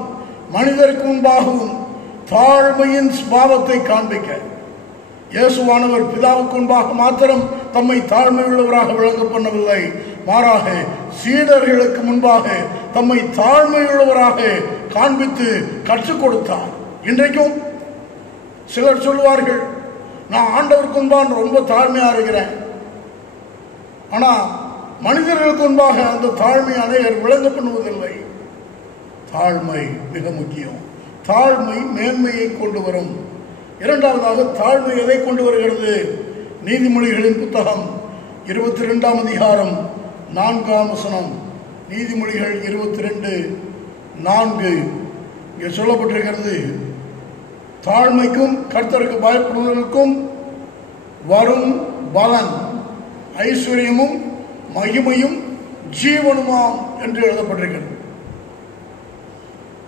மனிதருக்கு முன்பாகவும் தாழ்மையின் சுபாவத்தை காண்பிக்க, இயேசுவானவர் பிதாவுக்கு முன்பாக மாத்திரம் தம்மை தாழ்மை உள்ளவராக விளங்க பண்ணவில்லை, மாறாக சீடர்களுக்கு முன்பாக தம்மை தாழ்மை உள்ளவராக காண்பித்து கற்றுக் கொடுத்தார். இன்றைக்கும் சிலர் சொல்லுவார்கள், நான் ஆண்டவருக்கு முன்பாக ரொம்ப தாழ்மையா இருக்கிறேன், ஆனா மனிதர்களுக்கு முன்பாக அந்த தாழ்மை அனைவர் விளங்க பண்ணுவதில்லை. தாழ்மை மிக முக்கியம். தாழ்மை மேன்மையை கொண்டு வரும். இரண்டாவதாக தாழ்மை எதை கொண்டு வருகிறது? நீதிமொழிகளின் புத்தகம் 22ஆம் அதிகாரம் 4ஆம் வசனம். நீதிமொழிகள் 22:4 இங்கே சொல்லப்பட்டிருக்கிறது, தாழ்மைக்கும் கர்த்தருக்கு பயப்படுவதற்கும் வரும் பலன் ஐஸ்வர்யமும் மகிமையும் ஜீவனுமாம் என்று எழுதப்பட்டிருக்கிறது.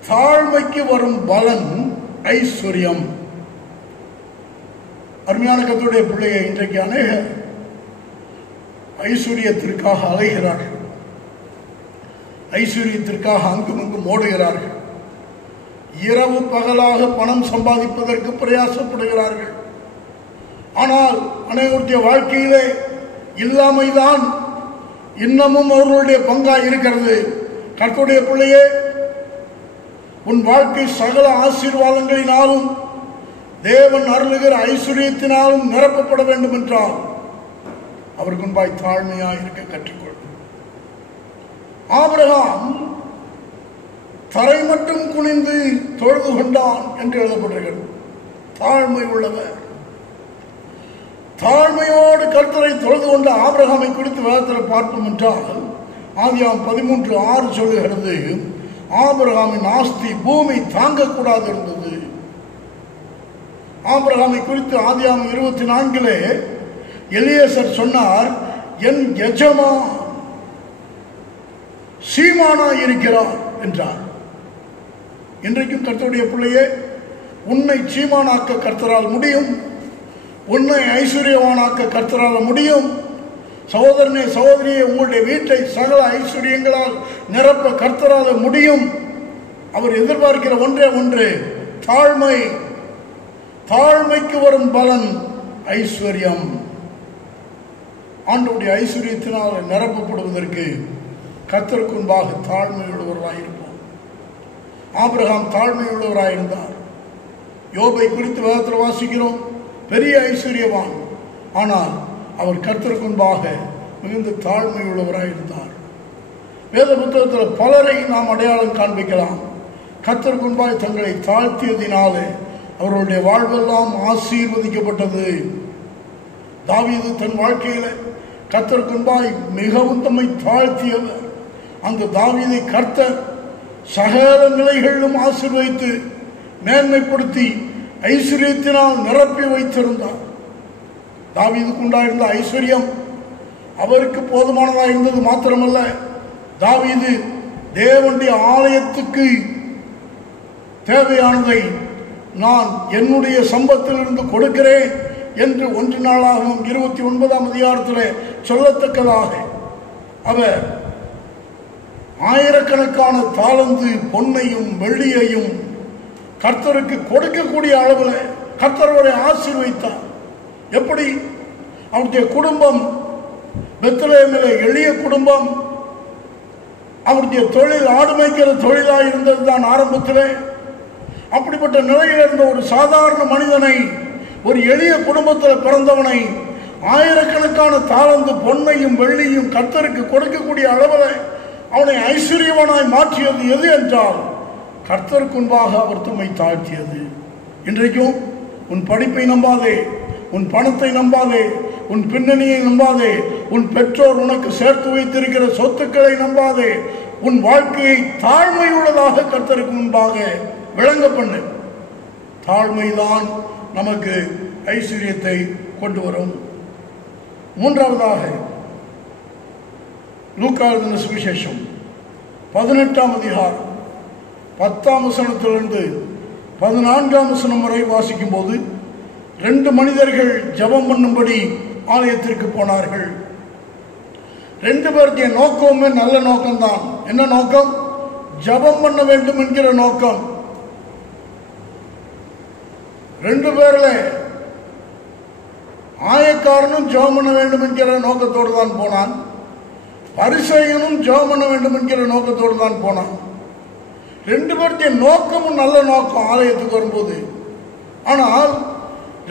தாழ்மைக்கு வரும் பலன் ஐஸ்வர்யம். அருமையான கர்த்தருடைய பிள்ளையை, இன்றைக்கு அநேக ஐஸ்வர்யத்திற்காக அலைகிறார்கள். ஐஸ்வர்யத்திற்காக அங்கும் இங்கும் ஓடுகிறார்கள். இரவு பகலாக பணம் சம்பாதிப்பதற்கு பிரயாசப்படுகிறார்கள். ஆனால் அனைவருடைய வாழ்க்கையிலே இல்லாமைதான் இன்னமும் அவர்களுடைய பங்காய் இருக்கிறது. கர்த்தருடைய பிள்ளையே, உன் வாழ்க்கை சகல ஆசீர்வாதங்களினாலும் தேவன் அருளுகிற ஐஸ்வர்யத்தினாலும் நிரப்பப்பட வேண்டும் என்றால் அவருக்கு முன்பாய் தாழ்மையாய் இருக்க கற்றுக்கொள். ஆபிரகாம் தரை மட்டும் குனிந்து தொழுது கொண்டான் என்று எழுதப்படுகிறது. தாழ்மை உள்ளவர். தாழ்மையோடு கர்த்தரை தொழுது கொண்ட ஆபிரகாமை குறித்து வேதத்தில் பார்ப்போம் என்றால் ஆதியாகமம் 13:6 சொல்லுகிறது, ஆபிரகாமின் ஆஸ்தி பூமி தாங்கக்கூடாது இருந்தது. ஆபிரகாமை குறித்து ஆதியாகமம் 24 எலியேசர் சொன்னார், என் எஜமான் சீமானாய் இருக்கிறார் என்றார். இன்றைக்கும் கர்த்தருடைய பிள்ளையே, உன்னை சீமானாக்க கர்த்தரால் முடியும். உன்னை ஐஸ்வர்யவானாக்க கர்த்தரால் முடியும். சகோதரனே, சகோதரியே, உங்களுடைய வீட்டை சகல ஐஸ்வர்யங்களால் நிரப்ப கர்த்தரால் முடியும். அவர் எதிர்பார்க்கிற ஒன்றே ஒன்று, தாழ்மை. தாழ்மைக்கு வரும் பலன் ஐஸ்வர்யம். ஆண்டவருடைய ஐஸ்வர்யத்தினால் நிரப்பப்படுவதற்கு கர்த்தருக்கு முன்பாக தாழ்மையுள்ளவராயிருப்போம். ஆபிரகாம் தாழ்மையுள்ளவராயிருந்தார். யோபை குறித்து வேதத்தில் வாசிக்கிறோம், பெரிய ஐஸ்வர்யவான். ஆனால் அவர் கர்த்தருக்கு முன்பாக மிகுந்த தாழ்மையுள்ளவராயிருந்தார். வேத புத்தகத்தில் பலரை நாம் அடையாளம் காண்பிக்கலாம். கர்த்தருக்கு முன்பாக தங்களை தாழ்த்தியதினாலே அவர்களுடைய வாழ்வெல்லாம் ஆசீர்வதிக்கப்பட்டது. தாவீது தன் வாழ்க்கையில கர்த்தருக்கு முன்பாக மிகவும் தம்மை தாழ்த்தியவர். அந்த தாவீதை கர்த்தர் சகல நிலைகளிலும் ஆசீர்வதித்து மேன்மைப்படுத்தி ஐஸ்வர்யத்தினால் நிரப்பி வைத்திருந்தார். தாவீதுக்கு உண்டாயிருந்த ஐஸ்வர்யம் அவருக்கு போதுமானதாக இருந்தது மாத்திரமல்ல, தாவீது தேவனுடைய ஆலயத்துக்கு தேவையானதை நான் என்னுடைய சம்பத்திலிருந்து கொடுக்கிறேன் என்று 1 நாளாகவும் 29ஆம் அதிகாரத்தில் சொல்லத்தக்கதாக அவர் ஆயிரக்கணக்கான தாலந்து பொன்னையும் வெள்ளியையும் கர்த்தருக்கு கொடுக்கக்கூடிய அளவில் கர்த்தரோட ஆசீர்வதித்தார். எப்படி? அவருடைய குடும்பம் பெத்லகேமிலே எளிய குடும்பம். அவருடைய தொழில் ஆடு மேய்க்கிற தொழிலாக இருந்தது தான் ஆரம்பத்தில். அப்படிப்பட்ட நிலையில் இருந்த ஒரு சாதாரண மனிதனை, ஒரு எளிய குடும்பத்தில் பிறந்தவனை ஆயிரக்கணக்கான தாளந்து பொன்னையும் வெள்ளியும் கர்த்தருக்கு கொடுக்கக்கூடிய அளவில் அவனை ஐஸ்வர்யவனாய் மாற்றியது எது என்றால் கர்த்தருக்கு முன்பாக அவர் தம்மை தாழ்த்தியது. இன்றைக்கும் உன் படிப்பை நம்பாதே, உன் பணத்தை நம்பாதே, உன் பின்னணியை நம்பாதே, உன் பெற்றோர் உனக்கு சேர்த்து வைத்திருக்கிற சொத்துக்களை நம்பாதே. உன் வாழ்க்கையை தாழ்மை உள்ளதாக கர்த்தருக்கு முன்பாக விளங்க பண்ணு. தாழ்மைதான் நமக்கு ஐஸ்வர்யத்தை கொண்டு வரும். மூன்றாவதாக லூக்கா எழுதின சுவிசேஷம் 18ஆம் அதிகாரம் 10ஆம் வசனத்திலிருந்து 14ஆம் வசனம் வரை வாசிக்கும் போது 2 மனிதர்கள் ஜெபம் பண்ணும்படி ஆலயத்திற்கு போனார்கள். 2 பேருடைய நோக்கமுமே நல்ல நோக்கம்தான். என்ன நோக்கம்? ஜெபம் பண்ண வேண்டும் என்கிற நோக்கம். 2 பேர்ல ஆயக்காரனும் ஜெபம் பண்ண வேண்டும் என்கிற நோக்கத்தோடு தான் போனான். பரிசேயனும் ஜெபம் பண்ண வேண்டும் என்கிற நோக்கத்தோடு தான் போனான். 2 பேருடைய நோக்கமும் நல்ல நோக்கம் ஆலயத்துக்கு வரும்போது. ஆனால்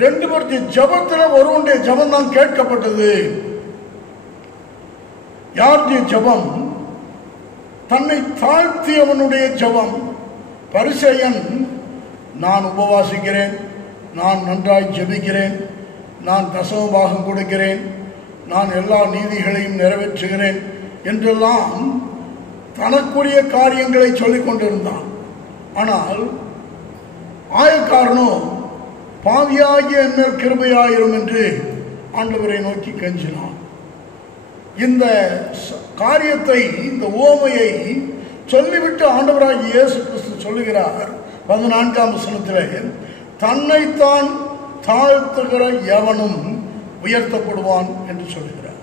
2 பேருடைய ஜெபத்தில் ஒருவனுடைய ஜெபம் தான் கேட்கப்பட்டது. யாருடைய ஜெபம்? தன்னை தாழ்த்தியவனுடைய ஜெபம். பரிசேயன், நான் உபவாசிக்கிறேன், நான் நன்றாய் ஜெபிக்கிறேன், நான் தசம பாகம் கொடுக்கிறேன், நான் எல்லா நீதிகளையும் நிறைவேற்றுகிறேன் என்றெல்லாம் தனக்குரிய காரியங்களை சொல்லிக் கொண்டிருந்தான். ஆனால் ஆயக்காரனோ பாவியாகிய என்மேல் கிருபையாயிரும் என்று ஆண்டவரை நோக்கி கெஞ்சினான். இந்த காரியத்தை, இந்த உவமையை சொல்லிவிட்டு ஆண்டவராகிய இயேசு கிறிஸ்து சொல்லுகிறார் 14ஆம் வசனத்திலே, தன்னைத்தான் தாழ்த்துகிற எவனும் உயர்த்தப்படுவான் என்று சொல்லுகிறார்.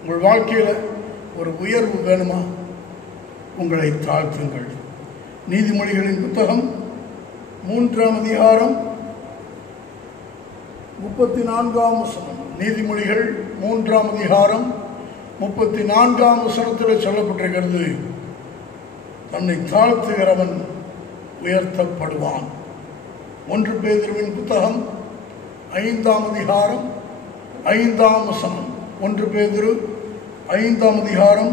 உங்கள் வாழ்க்கையில் ஒரு உயர்வு வேணுமா? உங்களை தாழ்த்துங்கள். நீதிமொழிகளின் புத்தகம் 3ஆம் அதிகாரம் 34ஆம் வசனம். நீதிமொழிகள் 3ஆம் அதிகாரம் 34ஆம் வசனத்தில் சொல்லப்பட்டிருக்கிறது, தன்னை தாழ்த்துகிறவன் உயர்த்தப்படுவான். 1 பேதுருவின் புத்தகம் 5ஆம் அதிகாரம் 5ஆம் வசனம். 1 பேதுரு 5ஆம் அதிகாரம்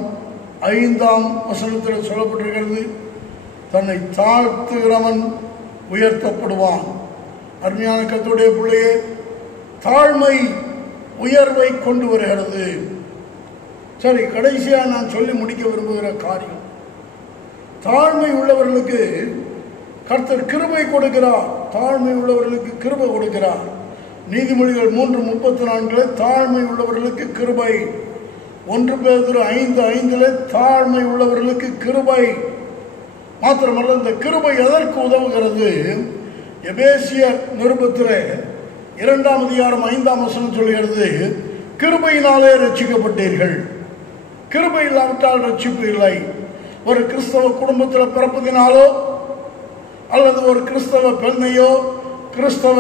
5ஆம் வசனத்தில் சொல்லப்பட்டிருக்கிறது, தன்னை தாழ்த்துகிறவன் உயர்த்தப்படுவான். அருமையான கர்த்தருடைய பிள்ளையே, தாழ்மை உயர்வை கொண்டு வருகிறது. சரி, கடைசியா நான் சொல்லி முடிக்க விரும்புகிற காரியம், தாழ்மை உள்ளவர்களுக்கு கர்த்தர் கிருபை கொடுக்கிறார். தாழ்மை உள்ளவர்களுக்கு கிருபை கொடுக்கிறார். நீதிமொழிகள் 3:34 தாழ்மை உள்ளவர்களுக்கு கிருபை. 1 பேதுரு 5:5 தாழ்மை உள்ளவர்களுக்கு கிருபை. மாத்திரமல்ல, இந்த கிருபை எதற்கு உதவுகிறது? எபேசியர் நிருபத்திலே 2ஆம் அதிகாரம் 5ஆம் வசனம் சொல்கிறது, கிருபையினாலே ரட்சிக்கப்பட்டீர்கள். கிருபை இல்லாவிட்டால் ரட்சிப்பு இல்லை. ஒரு கிறிஸ்தவ குடும்பத்தில் பிறப்பதினாலோ அல்லது ஒரு கிறிஸ்தவ பெண்ணையோ கிறிஸ்தவ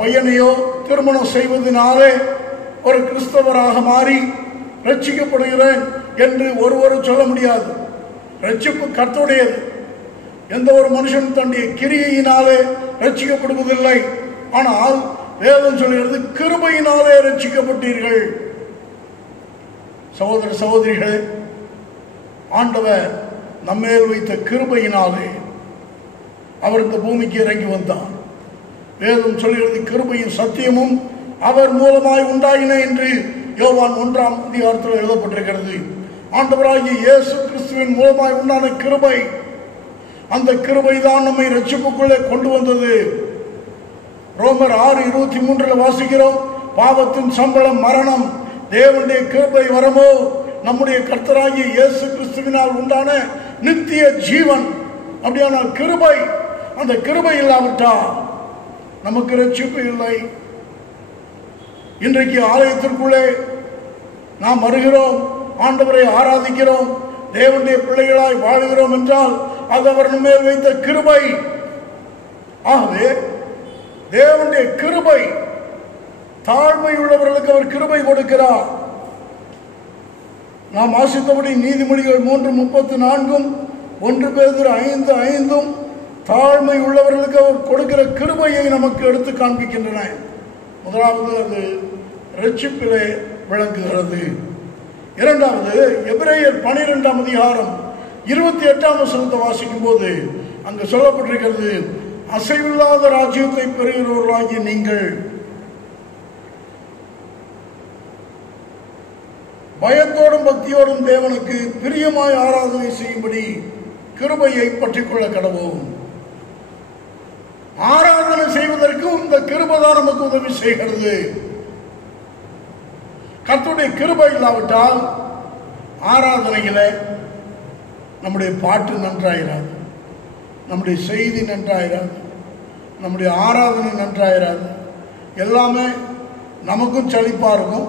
பையனையோ திருமணம் செய்வதனாலே ஒரு கிறிஸ்தவராக மாறி ரட்சிக்கப்படுகிறேன் என்று ஒருவரும் சொல்ல முடியாது. ரட்சிப்பு கர்த்தருடையது. எந்த ஒரு மனுஷன் தன்னுடைய கிரியையினாலே ரட்சிக்கப்படுவதில்லை. ஆனால் வேதம் சொல்கிறது, கிருபையினாலே ரட்சிக்கப்பட்டீர்கள். சகோதர சகோதரிகளே, ஆண்டவர் நம்மேல் வைத்த கிருபையினாலே அவர் இந்த பூமிக்கு இறங்கி வந்தார். வேதம் சொல்கிறது, கிருபையும் சத்தியமும் அவர் மூலமாய் உண்டாயின என்று யோவான் 1ஆம் அதிகாரத்தில் எழுதப்பட்டிருக்கிறது. ஆண்டவராகிய இயேசு கிறிஸ்துவின் மூலமாய் உண்டான கிருபை, அந்த கிருபை தான் நம்மை ரட்சிப்புக்குள்ளே கொண்டு வந்தது. ரோமர் 6:23 வாசிக்கிறோம், பாவத்தின் சம்பளம் மரணம், தேவனுடைய கிருபை வரமோ நம்முடைய கர்த்தராகிய இயேசு கிறிஸ்துவினால் உண்டான நித்திய ஜீவன். அப்படியானால் கிருபை, அந்த கிருபை இல்லாவிட்டால் நமக்கு ரட்சிப்பு இல்லை. இன்றைக்கு ஆலயத்திற்குள்ளே நாம் வருகிறோம், ஆண்டவரை ஆராதிக்கிறோம், தேவனுடைய பிள்ளைகளாய் வாழுகிறோம் என்றால் அது அவர் மேல் வைத்த கிருபை. ஆகவே தேவனுடைய கிருபை, தாழ்மை உள்ளவர்களுக்கு அவர் கிருபை கொடுக்கிறார். நாம் வாசித்தபடி நீதிமொழிகள் 3:34 1 பேதுரு 5:5 தாழ்மை உள்ளவர்களுக்கு அவர் கொடுக்கிற கிருபையை நமக்கு எடுத்து காண்பிக்கின்றன. முதலாவது அது ரட்சிப்பிலே விளங்குகிறது. இரண்டாவது, எபிரேயர் 12ஆம் அதிகாரம் 28ஆம் வசனத்தை வாசிக்கும் போது அங்கு சொல்லப்பட்டிருக்கிறது, அசைவில்லாத ராஜ்யத்தை பெறுகிறவர்களாகிய நீங்கள் பயத்தோடும் பக்தியோடும் தேவனுக்கு பிரியமாய் ஆராதனை செய்யும்படி கிருபையை பற்றிக்கொள்ள கடவோம். ஆராதனை செய்வதற்கும் இந்த கிருபை தான் நமக்கு உதவி செய்கிறது. கர்த்தருடைய கிருபை இல்லாவிட்டால் ஆராதனையில நம்முடைய பாட்டு நன்றாயிராது, நம்முடைய செய்தி நன்றாயிராது, நம்முடைய ஆராதனை நன்றாயிராது. எல்லாமே நமக்கும் சலிப்பா இருக்கும்,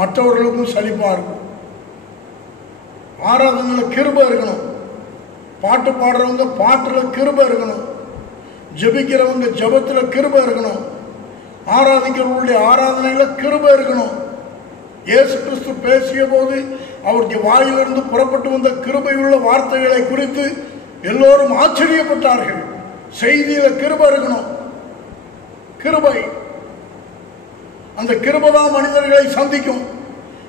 மற்றவர்களுக்கும் சலிப்பா இருக்கும். ஆராதனையில் கிருபை இருக்கணும். பாட்டு பாடுறவங்க பாட்டுல கிருபை இருக்கணும். ஜெபிக்கிறவங்க ஜெபத்துல கிருபை இருக்கணும். ஆராதிக்கிறவங்களுடைய ஆராதனையில கிருபை இருக்கணும். இயேசு கிறிஸ்து பேசிய போது அவருடைய வாயிலிருந்து புறப்பட்டு வந்த கிருபையுள்ள வார்த்தைகளை குறித்து எல்லோரும் ஆச்சரியப்பட்டார்கள். செய்தியில கிருபை இருக்கணும். கிருபை, அந்த கிருபை தான் மனிதர்களை சந்திக்கும்.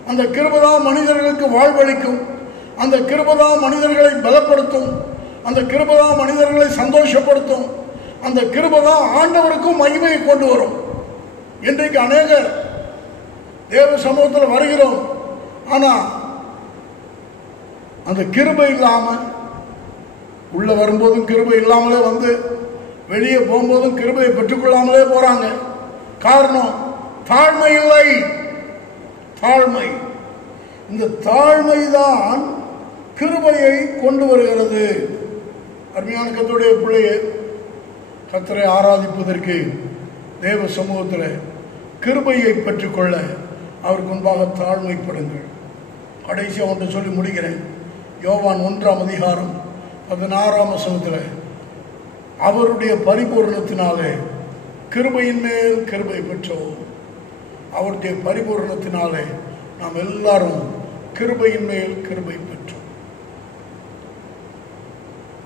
அந்த கிருபை தான் மனிதர்களுக்கு வாழ்வளிக்கும். அந்த கிருபை தான் மனிதர்களை பலப்படுத்தும். அந்த கிருபை தான் மனிதர்களை சந்தோஷப்படுத்தும். அந்த கிருபை தான் ஆண்டவருக்கும் மகிமையை கொண்டு வரும். இன்றைக்கு அநேகர் தேவ சமூகத்தில் வருகிறோம், ஆனா அந்த கிருபை இல்லாம, உள்ள வரும்போதும் கிருபை இல்லாமலே வந்து வெளியே போகும்போதும் கிருபையை பெற்றுக்கொள்ளாமலே போறாங்க. காரணம், தாழ்மை இல்லை. தாழ்மை, இந்த தாழ்மைதான் கிருபையை கொண்டு வருகிறது. அருமையான கர்த்தருடைய பிள்ளையே, கர்த்தரை ஆராதிப்பதற்கு தேவ சமூகத்தில் கிருபையை பெற்றுக்கொள்ள அவருக்கு முன்பாக தாழ்மைப்படுங்கள். கடைசியாக ஒன்று சொல்லி முடிக்கிறேன். யோவான் 1ஆம் அதிகாரம் 16ஆம் வசனத்தில் அவருடைய பரிபூரணத்தினாலே கிருபையின் மேல் கிருபை பெற்றோம். அவருடைய பரிபூரணத்தினாலே நாம் எல்லாரும் கிருபையின் மேல் கிருபை பெற்றோம்.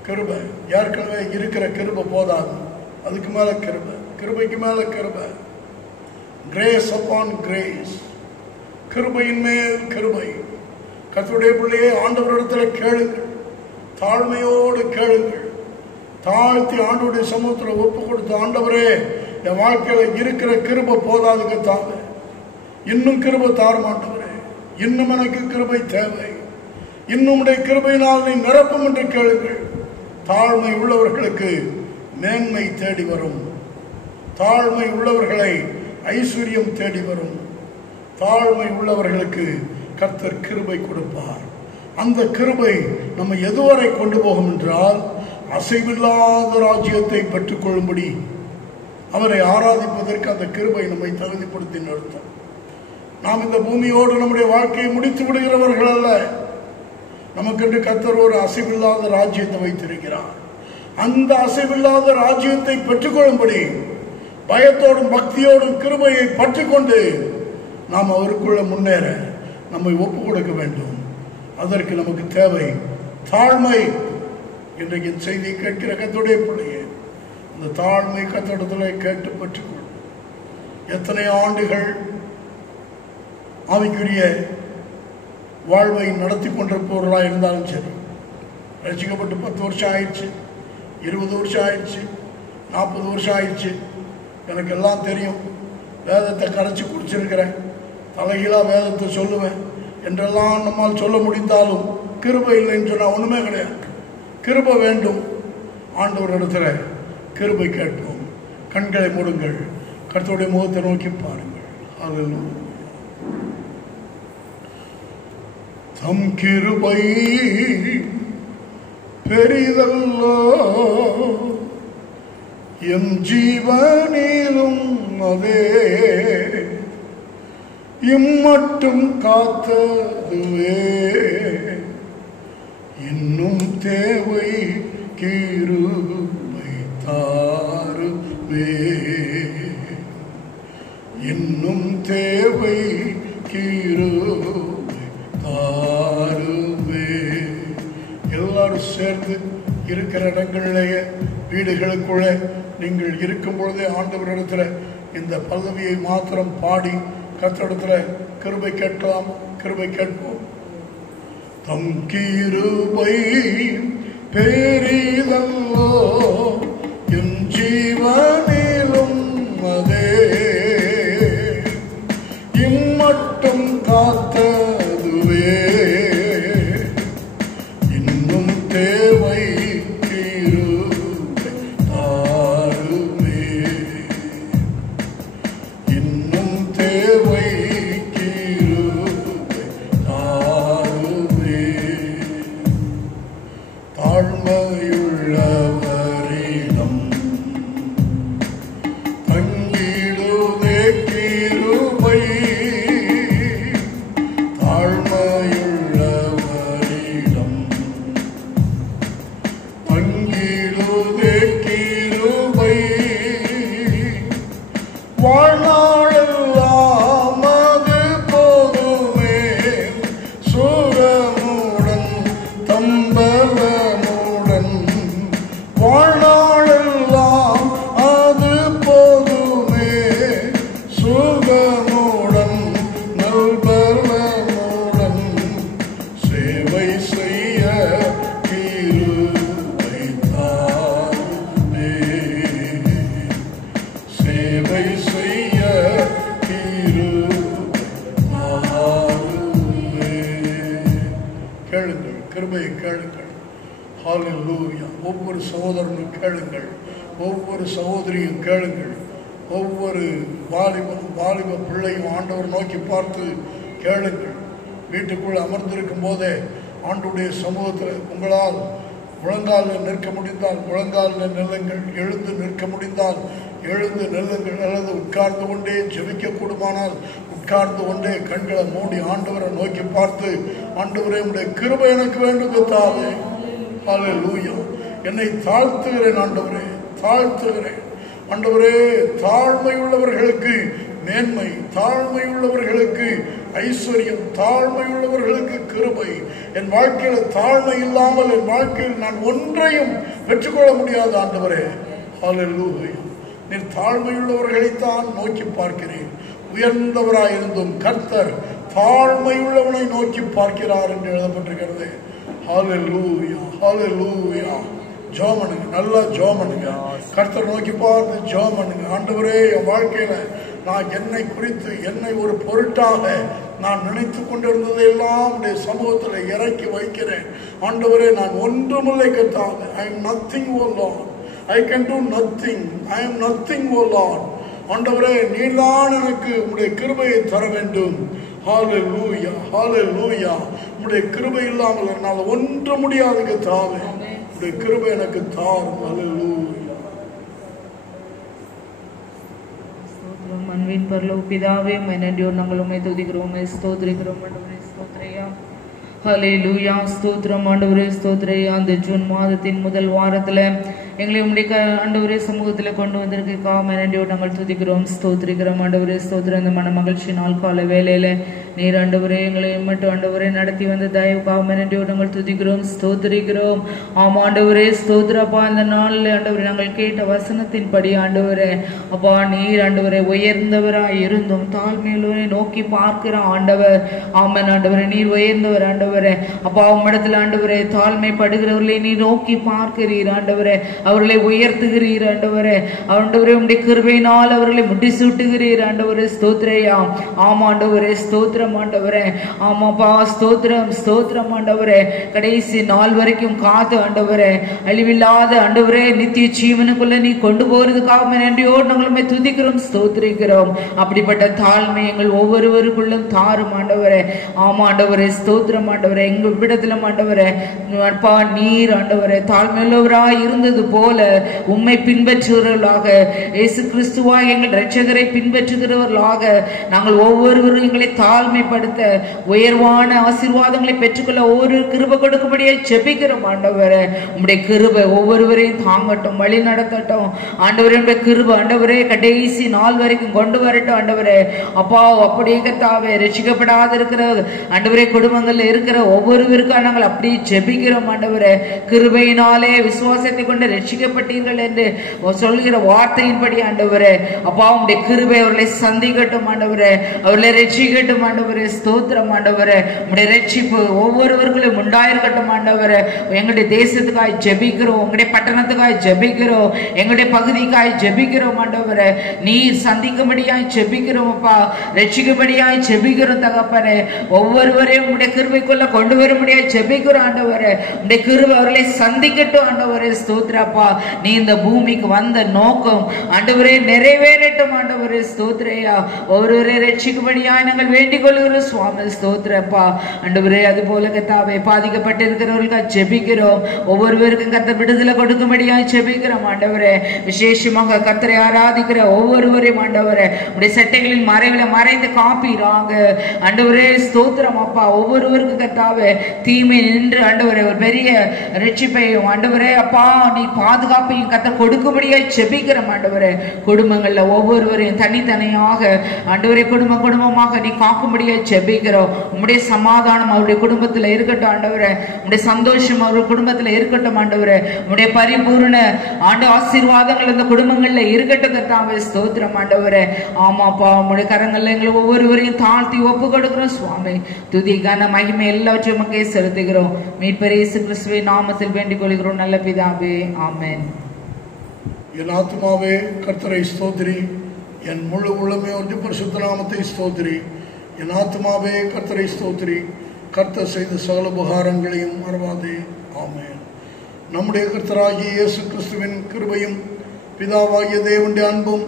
கிருபை ஏற்கனவே இருக்கிற கிருபை போதாது, அதுக்கு மேல கிருபை, கிருபைக்கு மேல கிருபை, கிரேஸ் அப்பான் கிரேஸ், கிருபையின் மேல் கிருபை. கர்த்தருடைய பிள்ளையே, ஆண்டவரிடத்தில் கேளுங்கள், தாழ்மையோடு கேளுங்கள், தாழ்த்தி ஆண்டவருடைய சமூகத்தில் ஒப்பு கொடுத்து, ஆண்டவரே என் வாழ்க்கையில இருக்கிற கிருபை போதாதுங்க தாங்க, இன்னும் கிருபை தாரமாட்டவரே, இன்னும் எனக்கு கிருபை தேவை, இன்னும் கிருபையினால் நீ நிரப்பும் என்று கேளுங்கள். தாழ்மை உள்ளவர்களுக்கு மேன்மை தேடி வரும், தாழ்மை உள்ளவர்களை ஐஸ்வர்யம் தேடி வரும், தாழ்மை உள்ளவர்களுக்கு கர்த்தர் கிருபை கொடுப்பார். அந்த கிருபை நம்ம எதுவரை கொண்டு போகும் என்றால், அசைவில்லாத ராஜ்யத்தை பெற்றுக் கொள்ளும்படி அவரை ஆராதிப்பதற்கு அந்த கிருபை நம்மை தகுதிப்படுத்தி நிறுத்தும். நாம் இந்த பூமியோடு நம்முடைய வாழ்க்கையை முடித்து விடுகிறவர்கள் அல்ல. நமக்கென்று கர்த்தர் ஒரு அசைவில்லாத ராஜ்யத்தை வைத்திருக்கிறார். அந்த அசைவில்லாத ராஜ்யத்தை பெற்றுக்கொள்ளும்படி பயத்தோடும் பக்தியோடும் கிருபையை பற்றிக்கொண்டு நாம் அவருக்குள்ள முன்னேற நம்மை ஒப்பு கொடுக்க வேண்டும். அதற்கு நமக்கு தேவை தாழ்மை. இன்றைக்கு செய்தியை கேட்கிற கர்த்தருடைய பிள்ளையே, அந்த தாழ்மை கர்த்தரிடத்தில் கேட்டு பெற்றுக்கொள்ளும். எத்தனை ஆண்டுகள் ஆவிக்குரிய வாழ்வை நடத்தி கொண்டிருப்பவர்களாக இருந்தாலும் சரி, ரசிக்கப்பட்டு 10 வருஷம் ஆயிடுச்சு, 20 வருஷம் ஆயிடுச்சு, 40 வருஷம் ஆயிடுச்சு, எனக்கு எல்லாம் தெரியும், வேதத்தை கரைச்சி குடிச்சிருக்கிறேன், தலைகீழா வேதத்தை சொல்லுவேன் என்றெல்லாம் நம்மால் சொல்ல முடிந்தாலும் கிருபை இல்லைன்னு சொன்னால் ஒன்றுமே கிடையாது. கிருபை வேண்டும். ஆண்டவரிடத்தில் கிருபை கேட்போம். கண்களை மூடுங்கள், கர்த்தருடைய முகத்தை நோக்கி பாருங்கள். ஹல்லேலூயா. தம் கிருபை பெரிதல்லோ, எம் ஜீவனிலும் அதே இம்மட்டும் காத்ததுவே, இன்னும் தேவை கிருபை தாருவே, இன்னும் தேவை கிருபை தாருவே. எல்லாரும் சேர்ந்து இருக்கிற இடங்களிலேயே, வீடுகளுக்குள்ளே நீங்கள் இருக்கும் பொழுதே ஆண்டவரிடத்தில் இந்த பல்லவியை மாத்திரம் பாடி கர்த்தரிடத்தில் கிருபை கேட்கலாம். கிருபை கேட்போம். தம் கிருபை பெரிதல்லோ, என் ஜீவனிலும் அதே இம்மட்டும் காத்ததுவே, இன்னும் தேவை கிருபை தாருமே, இன்னும் தேவை கிருபை தாருமே. தாழ்மையுள்ளவரிடம் தங்கிடுதே கிருபை, தாழ்மையுள்ளவரிடம் தங்கிடுதே கிருபை, வாழ்நாளெல்லாம் அது போதுமே, சுகமுடன் தம்பலமுடன், வாழ்நாளெல்லாம் அது போதுமே, சுகமுடன் நல்பலமுடன், சேவை செய்ய கிருபை தாருமே, சேவை செய்ய கிருபை தாருமே. கேளுங்கள், கிருபையை கேளுங்கள். ஹல்லேலூயா. ஒவ்வொரு சகோதரனும் கேளுங்கள், ஒவ்வொரு சகோதரியும் கேளுங்கள், ஒவ்வொரு வாலிப பிள்ளையும் ஆண்டவர் நோக்கி பார்த்து கேளுங்கள். வீட்டுக்குள் அமர்ந்திருக்கும் போதே ஆண்டவருடைய சமூகத்தில் உங்களால் முழங்காலில் நிற்க முடிந்தால் முழங்காலில் நில்லுங்கள், எழுந்து நிற்க முடிந்தால் எழுந்து நெல்லுங்கள், அல்லது உட்கார்ந்து கொண்டே ஜெபிக்க கூடுமானால் உட்கார்ந்து கொண்டே கண்களை மூடி ஆண்டவரை நோக்கி பார்த்து, ஆண்டவரே உம்முடைய கிருபை எனக்கு வேண்டும் கர்த்தாவே. ஹல்லேலூயா. என்னை தாழ்த்துகிறேன் ஆண்டவரே, தாழ்த்துகிறேன் ஆண்டவரே. தாழ்மை உள்ளவர்களுக்கு மேன்மை, தாழ்மை உள்ளவர்களுக்கு ஐஸ்வர்யம், தாழ்மை உள்ளவர்களுக்கு கிருபை. என் வாழ்க்கையில தாழ்மை இல்லாமல் என் வாழ்க்கையில் நான் ஒன்றையும் பெற்றுக்கொள்ள முடியாது ஆண்டவரே. ஹல்லேலூயா. நீர் தாழ்மையுள்ளவர்களைத்தான் நோக்கி பார்க்கிறேன். உயர்ந்தவராயிருந்தும் கர்த்தர் தாழ்மையுள்ளவனை நோக்கி பார்க்கிறார் என்று எழுதப்பட்டிருக்கிறது. ஹல்லேலூயா, ஹல்லேலூயா. ஜெபம் பண்ணுங்க, நல்லா ஜெபம் பண்ணுங்க. கர்த்தர் நோக்கி பார்த்து ஜெபம் பண்ணுங்க. ஆண்டவரே, என் வாழ்க்கையில நான் என்னை குறித்து, என்னை ஒரு பொருட்டாக நான் நினைத்து கொண்டிருந்ததையெல்லாம் உடைய சமூகத்தில் இறக்கி வைக்கிறேன் ஆண்டவரே. நான் ஒன்றுமில்லை கர்த்தாவே. I am nothing, O Lord. I can do nothing. I am nothing, O Lord. ஆண்டவரே, நீதான் எனக்கு உம்முடைய கிருபையை தர வேண்டும். ஹல்லேலூயா, ஹல்லேலூயா. உம்முடைய கிருபை இல்லாமல் என்னால் ஒன்று முடியாது கர்த்தாவே. உம்முடைய கிருபை எனக்கு தாரும். ஹல்லேலூயா. அன்பின் பரலோக பிதாவே, நன்றியோடு நாங்கள் உம்மை துதிக்கிறோம், ஸ்தோத்திரிக்கிறோம் ஆண்டவரே. ஸ்தோத்திரையா, ஹல்லேலூயா. ஸ்தோத்திரம் ஆண்டவரே, ஸ்தோத்திரையா. அந்த ஜூன் மாதத்தின் முதல் வாரத்தில் எங்களை உம்முடைய ஆண்டவரே சமூகத்தில் கொண்டு வந்திருக்காம நன்றியோடு நாங்கள் துதிக்கிறோம், ஸ்தோத்திரிக்கிறோம் ஆண்டவரே. ஸ்தோத்திரம். இந்த மன மகிழ்ச்சி நாள் கால வேலையில நீர் ஆண்டவரே எங்களை மட்டும் ஆண்டவரே நடத்தி வந்த தயவுக்காக நன்றியோடு நாங்கள் துதிக்கிறோம், ஸ்தோத்திரிக்கிறோம். ஆமா ஆண்டவரே, ஸ்தோத்திரப்பா. இந்த நாளில் ஆண்டவரே நாங்கள் கேட்ட வசனத்தின் படி ஆண்டவரே அப்பா நீர் ஆண்டவரே உயர்ந்தவராய் இருந்தும் தாழ்மையுள்ளவரை நோக்கி பார்க்கிற ஆண்டவர். ஆமன் ஆண்டவரே, நீர் உயர்ந்தவர் ஆண்டவரே. அப்பா உம்மிடத்தில் ஆண்டவரே தாழ்மைப்படுகிறவர்களை நீர் நோக்கி பார்க்கிறீர் ஆண்டவரே. அவர்களை உயர்த்துகிறீர் ஆண்டவரே. ஆண்டவரே உம்முடைய கிருபையினால் அவர்களை முடிசூட்டுகிறீர் ஆண்டவரே. ஸ்தோத்திரையா. ஆமா ஆண்டவரே, ஸ்தோத்திரம் ஆண்டவரே. ஆமாப்பா, ஸ்தோத்திரம், ஸ்தோத்திரம் ஆண்டவரே. கடைசி நாள் வரைக்கும் காத்து ஆண்டவரே அழிவில்லாத ஆண்டவரே நித்திய ஜீவனுக்குள்ள நீ கொண்டு போறதுக்காக நன்றியோடு நாங்களுமே துதிக்கிறோம், ஸ்தோத்திரிக்கிறோம். அப்படிப்பட்ட தாழ்மை எங்கள் ஒவ்வொருவருக்குள்ளும் தாரும் ஆண்டவரே. ஆமா ஆண்டவரே, ஸ்தோத்திரம் ஆண்டவரே. எங்க விடத்திலும் ஆண்டவரே அப்பா நீர் ஆண்டவரே தாழ்மையுள்ளவராய் இருந்தது போல உம்மை பின்பற்றுகிறவர்களாக, இயேசு கிறிஸ்துவாய் எங்கள் இரட்சகரை பின்பற்றுகிறவர்களாக நாங்கள் ஒவ்வொருவரும் எங்களை தாழ்மைப்படுத்த உயர்வான ஆசீர்வாதங்களை பெற்றுக்கொள்ள ஒவ்வொரு கிருபை கொடுக்கும்படியே ஜெபிக்கிறோம் ஆண்டவரே. உம்முடைய கிருபை ஒவ்வொருவரையும் தாங்கட்டும், வழி நடத்தட்டும் ஆண்டவரே. உம்முடைய கிருபை ஆண்டவரே கடைசி நாள் வரைக்கும் கொண்டு வரட்டும் ஆண்டவரே. அப்பா அப்படியே கர்த்தாவே ரட்சிக்கப்படாத இருக்கிற ஆண்டவரே குடும்பங்கள்ல இருக்கிற ஒவ்வொருவருக்கும் நாங்கள் அப்படியே ஜெபிக்கிறோம் ஆண்டவரே. கிருபையினாலே விசுவாசத்தை கொண்டு ரட்சிக்கப்பட்டீர்கள் என்று சொல்கிற வார்த்தையின்படி ஆண்டவரே அப்பா உம்முடைய கிருபை அவர்களை சந்திக்கட்டும் ஆண்டவரே, அவர்களை ரட்சிக்கட்டும் ஆண்டவரே. ஸ்தோத்திரம் ஆண்டவரே. உம்முடைய ரட்சிப்பு ஒவ்வொருவர்களும் உண்டாயிருக்கட்டும் ஆண்டவரே. எங்களுடைய தேசத்துக்காய் ஜெபிக்கிறோம், உங்களுடைய பட்டணத்துக்காய் ஜெபிக்கிறோம், எங்களுடைய பகுதிக்காய் ஜெபிக்கிறோம் ஆண்டவரே. நீர் சந்திக்கும்படியாய் ஜெபிக்கிறோம் அப்பா, ரட்சிக்கும்படியாய் ஜெபிக்கிறோம் தகப்பனே. ஒவ்வொருவரையும் உம்முடைய கிருபைக்குள்ள கொண்டு வரும்படியாய் ஜெபிக்கிறோம் ஆண்டவரே. உம்முடைய கிருபை அவர்களை சந்திக்கட்டும் ஆண்டவரே. ஸ்தோத்திரப்பா. நீ இந்த பூமிக்கு வந்த நோக்கம் ஆண்டவரே நிறைவேறட்டும் ஆண்டவரே. ஸ்தோத்திரையா. ஒவ்வொருவரை ரட்சிக்கும்படியாய் நாங்கள் வேண்டிக் கொள்கிறோம் சுவாமி. ஸ்தோத்திரப்பா ஆண்டவரே. அது போல கர்த்தாவே பாதிக்கப்பட்டிருக்கிறவர்களுக்கு ஜெபிக்கிறோம், ஒவ்வொருவருக்கும் கர்த்தர் விடுதலை கொடுக்கும்படியாய் ஜெபிக்கிறோம் ஆண்டவரே. விசேஷமாக கர்த்தரை ஆராதிக்கிற ஒவ்வொருவரையும் ஆண்டவரே உடைய சட்டைகளின் மறைவில மறைந்து காப்பீராங்க ஆண்டவரே. ஸ்தோத்திரம் அப்பா. ஒவ்வொருவருக்கும் கர்த்தாவே தீமை நின்று ஆண்டவரே ஒரு பெரிய ரட்சிப்பையும் ஆண்டவரே அப்பா நீ பாதுகாப்பையும் கர்த்தர் கொடுக்கும்படியாய் ஜெபிக்கிறோம் ஆண்டவரே. குடும்பங்கள்ல ஒவ்வொருவரையும் தனித்தனியாக ஆண்டவரே குடும்ப குடும்பமாக நீ காக்கும்படியாய் ஜெபிக்கிறோம். உம்முடைய சமாதானம் அவருடைய குடும்பத்துல இருக்கட்டும் ஆண்டவரே. உம்முடைய சந்தோஷம் அவருடைய குடும்பத்துல இருக்கட்டும் ஆண்டவரே. உம்முடைய பரிபூர்ண ஆண்டு ஆசீர்வாதங்கள் இந்த குடும்பங்கள்ல இருக்கட்டும் கர்த்தாவே. ஸ்தோத்திரம் ஆண்டவரே. ஆமாப்பா உம்முடைய கரங்கள்ல எங்களை ஒவ்வொருவரையும் தாழ்த்தி ஒப்பு கொடுக்கிறோம் சுவாமி. துதி கன மகிமை எல்லாவற்றையும் மக்கே செலுத்துகிறோம். மீட்பர் இயேசு கிறிஸ்துவின் நாமத்தில் வேண்டிக் கொள்கிறோம் நல்ல பிதாவே. ஆமென். என் ஆத்மாவே கர்த்தரை ஸ்தோத்திரி, என் முழு உள்ளமே ஒன்று பரிசுத்த நாமத்தை ஸ்தோத்திரி. என் ஆத்மாவே கர்த்தரை ஸ்தோத்திரி, கர்த்தர் செய்த சகல உபகாரங்களையும் மறவாதே. ஆமென். நம்முடைய கர்த்தராகிய இயேசு கிறிஸ்துவின் கிருபையும் பிதாவாகிய தேவனுடைய அன்பும்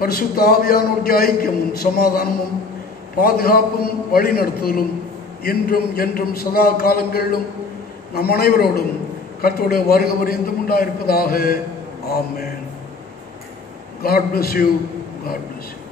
பரிசுத்த ஆவியானவருடைய ஐக்கியமும் சமாதானமும் பாதுகாப்பும் வழிநடத்துதலும் இன்றும் என்றும் சதா காலங்களிலும் நம் அனைவரோடும் கர்த்தருடைய வருகை பரியந்தம் உண்டாயிருப்பதாக. ஆமென். God bless you. God bless you.